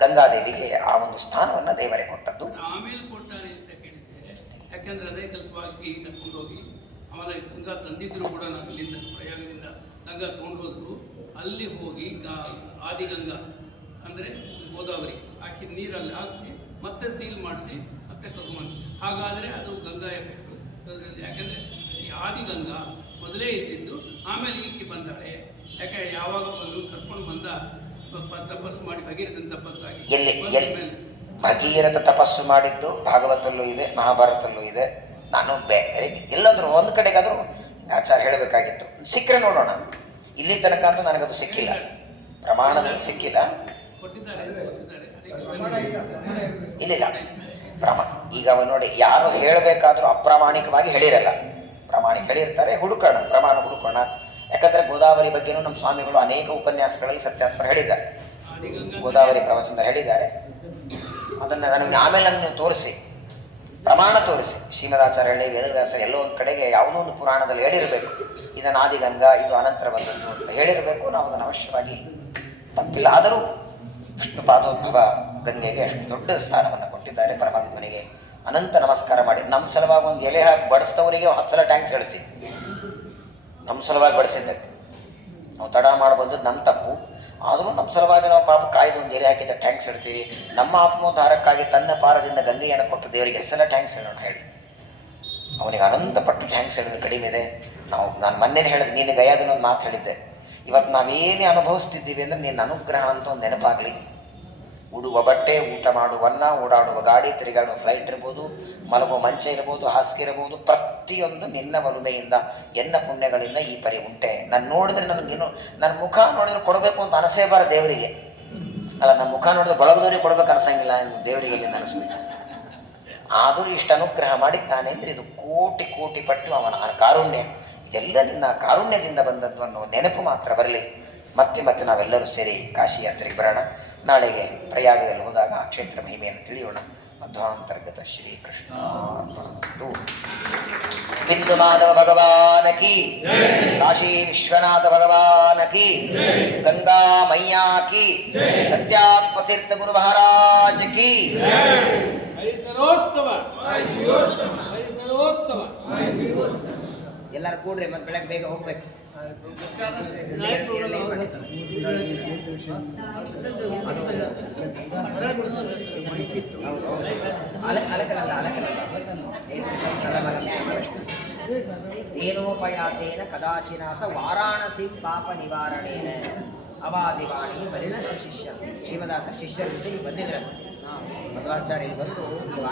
ಗಂಗಾದೇವಿಗೆ ಆ ಒಂದು ಸ್ಥಾನವನ್ನು ದೇವರೇ ಕೊಟ್ಟದ್ದು. ಆಮೇಲೆ ಕೊಟ್ಟಾರೆ ಅಂತ ಕೇಳಿದ್ರೆ, ಯಾಕೆಂದ್ರೆ ಅದೇ ಕೆಲಸವಾಗಿ ಕರ್ಕೊಂಡು ಹೋಗಿ ಆಮೇಲೆ ಗಂಗಾ ತಂದಿದ್ರು ಕೂಡ ನಾವು ಇಲ್ಲಿಂದ ಪ್ರಯಾಗದಿಂದ ಗಂಗಾ ತಗೊಂಡು ಹೋದ್ರು. ಅಲ್ಲಿ ಹೋಗಿ ಆದಿಗಂಗಾ ಅಂದರೆ ಗೋದಾವರಿ ಹಾಕಿ ನೀರಲ್ಲಿ ಹಾಕಿಸಿ ಮತ್ತೆ ಸೀಲ್ ಮಾಡಿಸಿ ಮತ್ತೆ ಕರ್ಕೊಂಡು. ಹಾಗಾದರೆ ಅದು ಗಂಗಾ ಎಫೆಕ್ಟು. ಯಾಕೆಂದರೆ ಈ ಆದಿಗಂಗಾ ಮೊದಲೇ ಇದ್ದಿದ್ದು, ಆಮೇಲೆ ಈಕೆ ಬಂದಾಳೆ. ಯಾಕೆ ಯಾವಾಗ ಬಂದು ಕರ್ಕೊಂಡು ಬಂದ ತಪಸ್ಸು ಮಾಡಿ ಭಗೀರಥನ ತಪಸ್ಸಾಗಿ ಭಗೀರಥ ತಪಸ್ಸು ಮಾಡಿದ್ದು ಭಾಗವತಲ್ಲೂ ಇದೆ, ಮಹಾಭಾರತಲ್ಲೂ ಇದೆ. ನಾನು ಬೇರೆ ಎಲ್ಲಾದ್ರೂ ಒಂದು ಕಡೆಗಾದ್ರೂ ಆಚಾರ್ಯ ಹೇಳಬೇಕಾಗಿತ್ತು. ಸಿಕ್ಕರೆ ನೋಡೋಣ. ಇಲ್ಲಿ ತನಕ ಅಂತೂ ನನಗದು ಸಿಕ್ಕಿಲ್ಲ, ಪ್ರಮಾಣದಲ್ಲಿ ಸಿಕ್ಕಿಲ್ಲ. ಇಲ್ಲ ಈಗ ನೋಡಿ, ಯಾರು ಹೇಳಬೇಕಾದ್ರೂ ಅಪ್ರಾಮಾಣಿಕವಾಗಿ ಹೇಳಿರಲ್ಲ, ಪ್ರಾಮಾಣಿಕ ಹೇಳಿರ್ತಾರೆ. ಹುಡುಕೋಣ, ಪ್ರಮಾಣ ಹುಡುಕೋಣ. ಯಾಕಂದ್ರೆ ಗೋದಾವರಿ ಬಗ್ಗೆನೂ ನಮ್ಮ ಸ್ವಾಮಿಗಳು ಅನೇಕ ಉಪನ್ಯಾಸಗಳಲ್ಲಿ ಸತ್ಯಾತ್ಮ ಹೇಳಿದ್ದಾರೆ, ಗೋದಾವರಿ ಪ್ರವಚನ ಹೇಳಿದ್ದಾರೆ. ಅದನ್ನು ನನಗೆ ಆಮೇಲೆ ನೀವು ತೋರಿಸಿ, ಪ್ರಮಾಣ ತೋರಿಸಿ. ಶ್ರೀಮದಾಚಾರ್ಯ ಹೇಳಿ, ವೇದವ್ಯಾಸರು ಎಲ್ಲೋ ಒಂದು ಕಡೆಗೆ ಯಾವುದೋ ಒಂದು ಪುರಾಣದಲ್ಲಿ ಹೇಳಿರಬೇಕು, ಇದನ್ನು ಆದಿಗಂಗಾ ಇದು ಅನಂತರ ಬಂದದ್ದು ಅಂತ ಹೇಳಿರಬೇಕು. ನಾವು ಅದನ್ನು ಅವಶ್ಯವಾಗಿ ತಪ್ಪಿಲ್ಲ. ಆದರೂ ವಿಷ್ಣು ಪಾದೋದ್ಭವ ಗಂಗೆಗೆ ಅಷ್ಟು ದೊಡ್ಡ ಸ್ಥಾನವನ್ನು ಕೊಟ್ಟಿದ್ದಾರೆ. ಪರಮಾತ್ಮನಿಗೆ ಅನಂತ ನಮಸ್ಕಾರ ಮಾಡಿ. ನಮ್ಮ ಸಲುವಾಗಿ ಒಂದು ಎಲೆ ಹಾಕಿ ಬಡಿಸಿದವರಿಗೆ 10 ಸಲ ಟ್ಯಾಂಕ್ಸ್ ಹೇಳ್ತೀವಿ. ನಮ್ಮ ಸಲುವಾಗಿ ಬಡಿಸಿದ್ದಕ್ಕೆ ನಾವು ತಡ ಮಾಡಬಂದದ್ದು ನಮ್ಮ ತಪ್ಪು. ಆದರೂ ನಮ್ಮ ಸಲುವಾಗಿ ನಾವು ಪಾಪ ಕಾಯ್ದು ಒಂದು ಎಲೆ ಹಾಕಿದ್ದ ಟ್ಯಾಂಕ್ಸ್ ಹೇಳ್ತೀವಿ. ನಮ್ಮ ಆತ್ಮೋದ್ಧಾರಕ್ಕಾಗಿ ತನ್ನ ಪಾರದಿಂದ ಗಂಗೆಯನ್ನು ಕೊಟ್ಟು ದೇವರಿಗೆ ಎಷ್ಟು ಸಲ ಟ್ಯಾಂಕ್ಸ್ ಹೇಳೋಣ ಹೇಳಿ. ಅವನಿಗೆ ಅನಂತಪಟ್ಟು ಟ್ಯಾಂಕ್ಸ್ ಹೇಳಿದ್ರೆ ಕಡಿಮೆ ಇದೆ. ನಾನು ಮೊನ್ನೆ ಹೇಳಿದೆ, ನೀನು ಗಯಾದನ್ನೊಂದು ಮಾತು ಹೇಳಿದ್ದೆ. ಇವತ್ತು ನಾವೇನೇ ಅನುಭವಿಸ್ತಿದ್ದೀವಿ ಅಂದರೆ ನಿನ್ನ ಅನುಗ್ರಹ ಅಂತ ಒಂದು ನೆನಪಾಗಲಿ. ಉಡುವ ಬಟ್ಟೆ, ಊಟ ಮಾಡುವನ್ನ, ಓಡಾಡುವ ಗಾಡಿ, ತಿರುಗಾಡುವ ಫ್ಲೈಟ್ ಇರ್ಬೋದು, ಮಲಗುವ ಮಂಚ ಇರ್ಬೋದು, ಹಾಸಿಗೆ ಇರ್ಬೋದು, ಪ್ರತಿಯೊಂದು ನಿನ್ನ ಒಲುಮೆಯಿಂದ ಎನ್ನ ಪುಣ್ಯಗಳಿಂದ ಈ ಪರಿ ಉಂಟೆ. ನಾನು ನೋಡಿದ್ರೆ ನನಗೇನು, ನನ್ನ ಮುಖ ನೋಡಿದ್ರೆ ಕೊಡಬೇಕು ಅಂತ ಅನಸೇ ಬಾರ ದೇವರಿಗೆ. ಅಲ್ಲ, ನನ್ನ ಮುಖ ನೋಡಿದ್ರೆ ಬಳಗದವ್ರಿಗೆ ಕೊಡ್ಬೇಕು ಅನಿಸಂಗಿಲ್ಲ, ದೇವರಿಗೆ ಇಲ್ಲಿ ಅನಿಸ್ಬೇಕು. ಆದರೂ ಇಷ್ಟು ಅನುಗ್ರಹ ಮಾಡಿದ್ದಾನೆ ಅಂದರೆ ಇದು ಕೋಟಿ ಕೋಟಿ ಪಟ್ಟು ಅವನ ಕಾರುಣ್ಯ. ಇದೆಲ್ಲ ನಿನ್ನ ಕಾರುಣ್ಯದಿಂದ ಬಂದದ್ದು ಅನ್ನೋ ನೆನಪು ಮಾತ್ರ ಬರಲಿ. ಮತ್ತೆ ಮತ್ತೆ ನಾವೆಲ್ಲರೂ ಸೇರಿ ಕಾಶಿ ಯಾತ್ರೆಗೆ ಬರೋಣ. ನಾಳೆಗೆ ಪ್ರಯಾಗದಲ್ಲಿ ಹೋದಾಗ ಆ ಕ್ಷೇತ್ರ ಮಹಿಮೆಯನ್ನು ತಿಳಿಯೋಣ. ಮಧ್ವಾಂತರ್ಗತ ಶ್ರೀಕೃಷ್ಣ ಬಿಂದು ಮಾಧವ ಭಗವಾನ ಕಿ, ಕಾಶಿ ವಿಶ್ವನಾಥ ಭಗವಾನ ಕಿ, ಗಂಗಾ ಮೈಯಾ ಕಿ, ಸತ್ಯಾತ್ಮತೀರ್ಥ ಗುರು ಮಹಾರಾಜ ಕಿ. ಎಲ್ಲರೂ ಕೂಡ್ರಿ, ಮತ್ತೆ ಬೆಳಗ್ಗೆ ಬೇಗ ಹೋಗ್ಬೇಕು. ಏನೋಪಯಾತೇನ ಕದಾಚಿನಾಥ ವಾರಾಣಸಿ ಪಾಪ ನಿವಾರಣೇನ ಅವಾದಿವಾಣಿ ಪರಿಣತ ಶಿಷ್ಯ. ಶ್ರೀಮದಾತ ಶಿಷ್ಯರ ಜೊತೆ ಬಂದಿದ್ರಂತೆ. ಮಧ್ವಾಚಾರ್ಯ ಬಂದು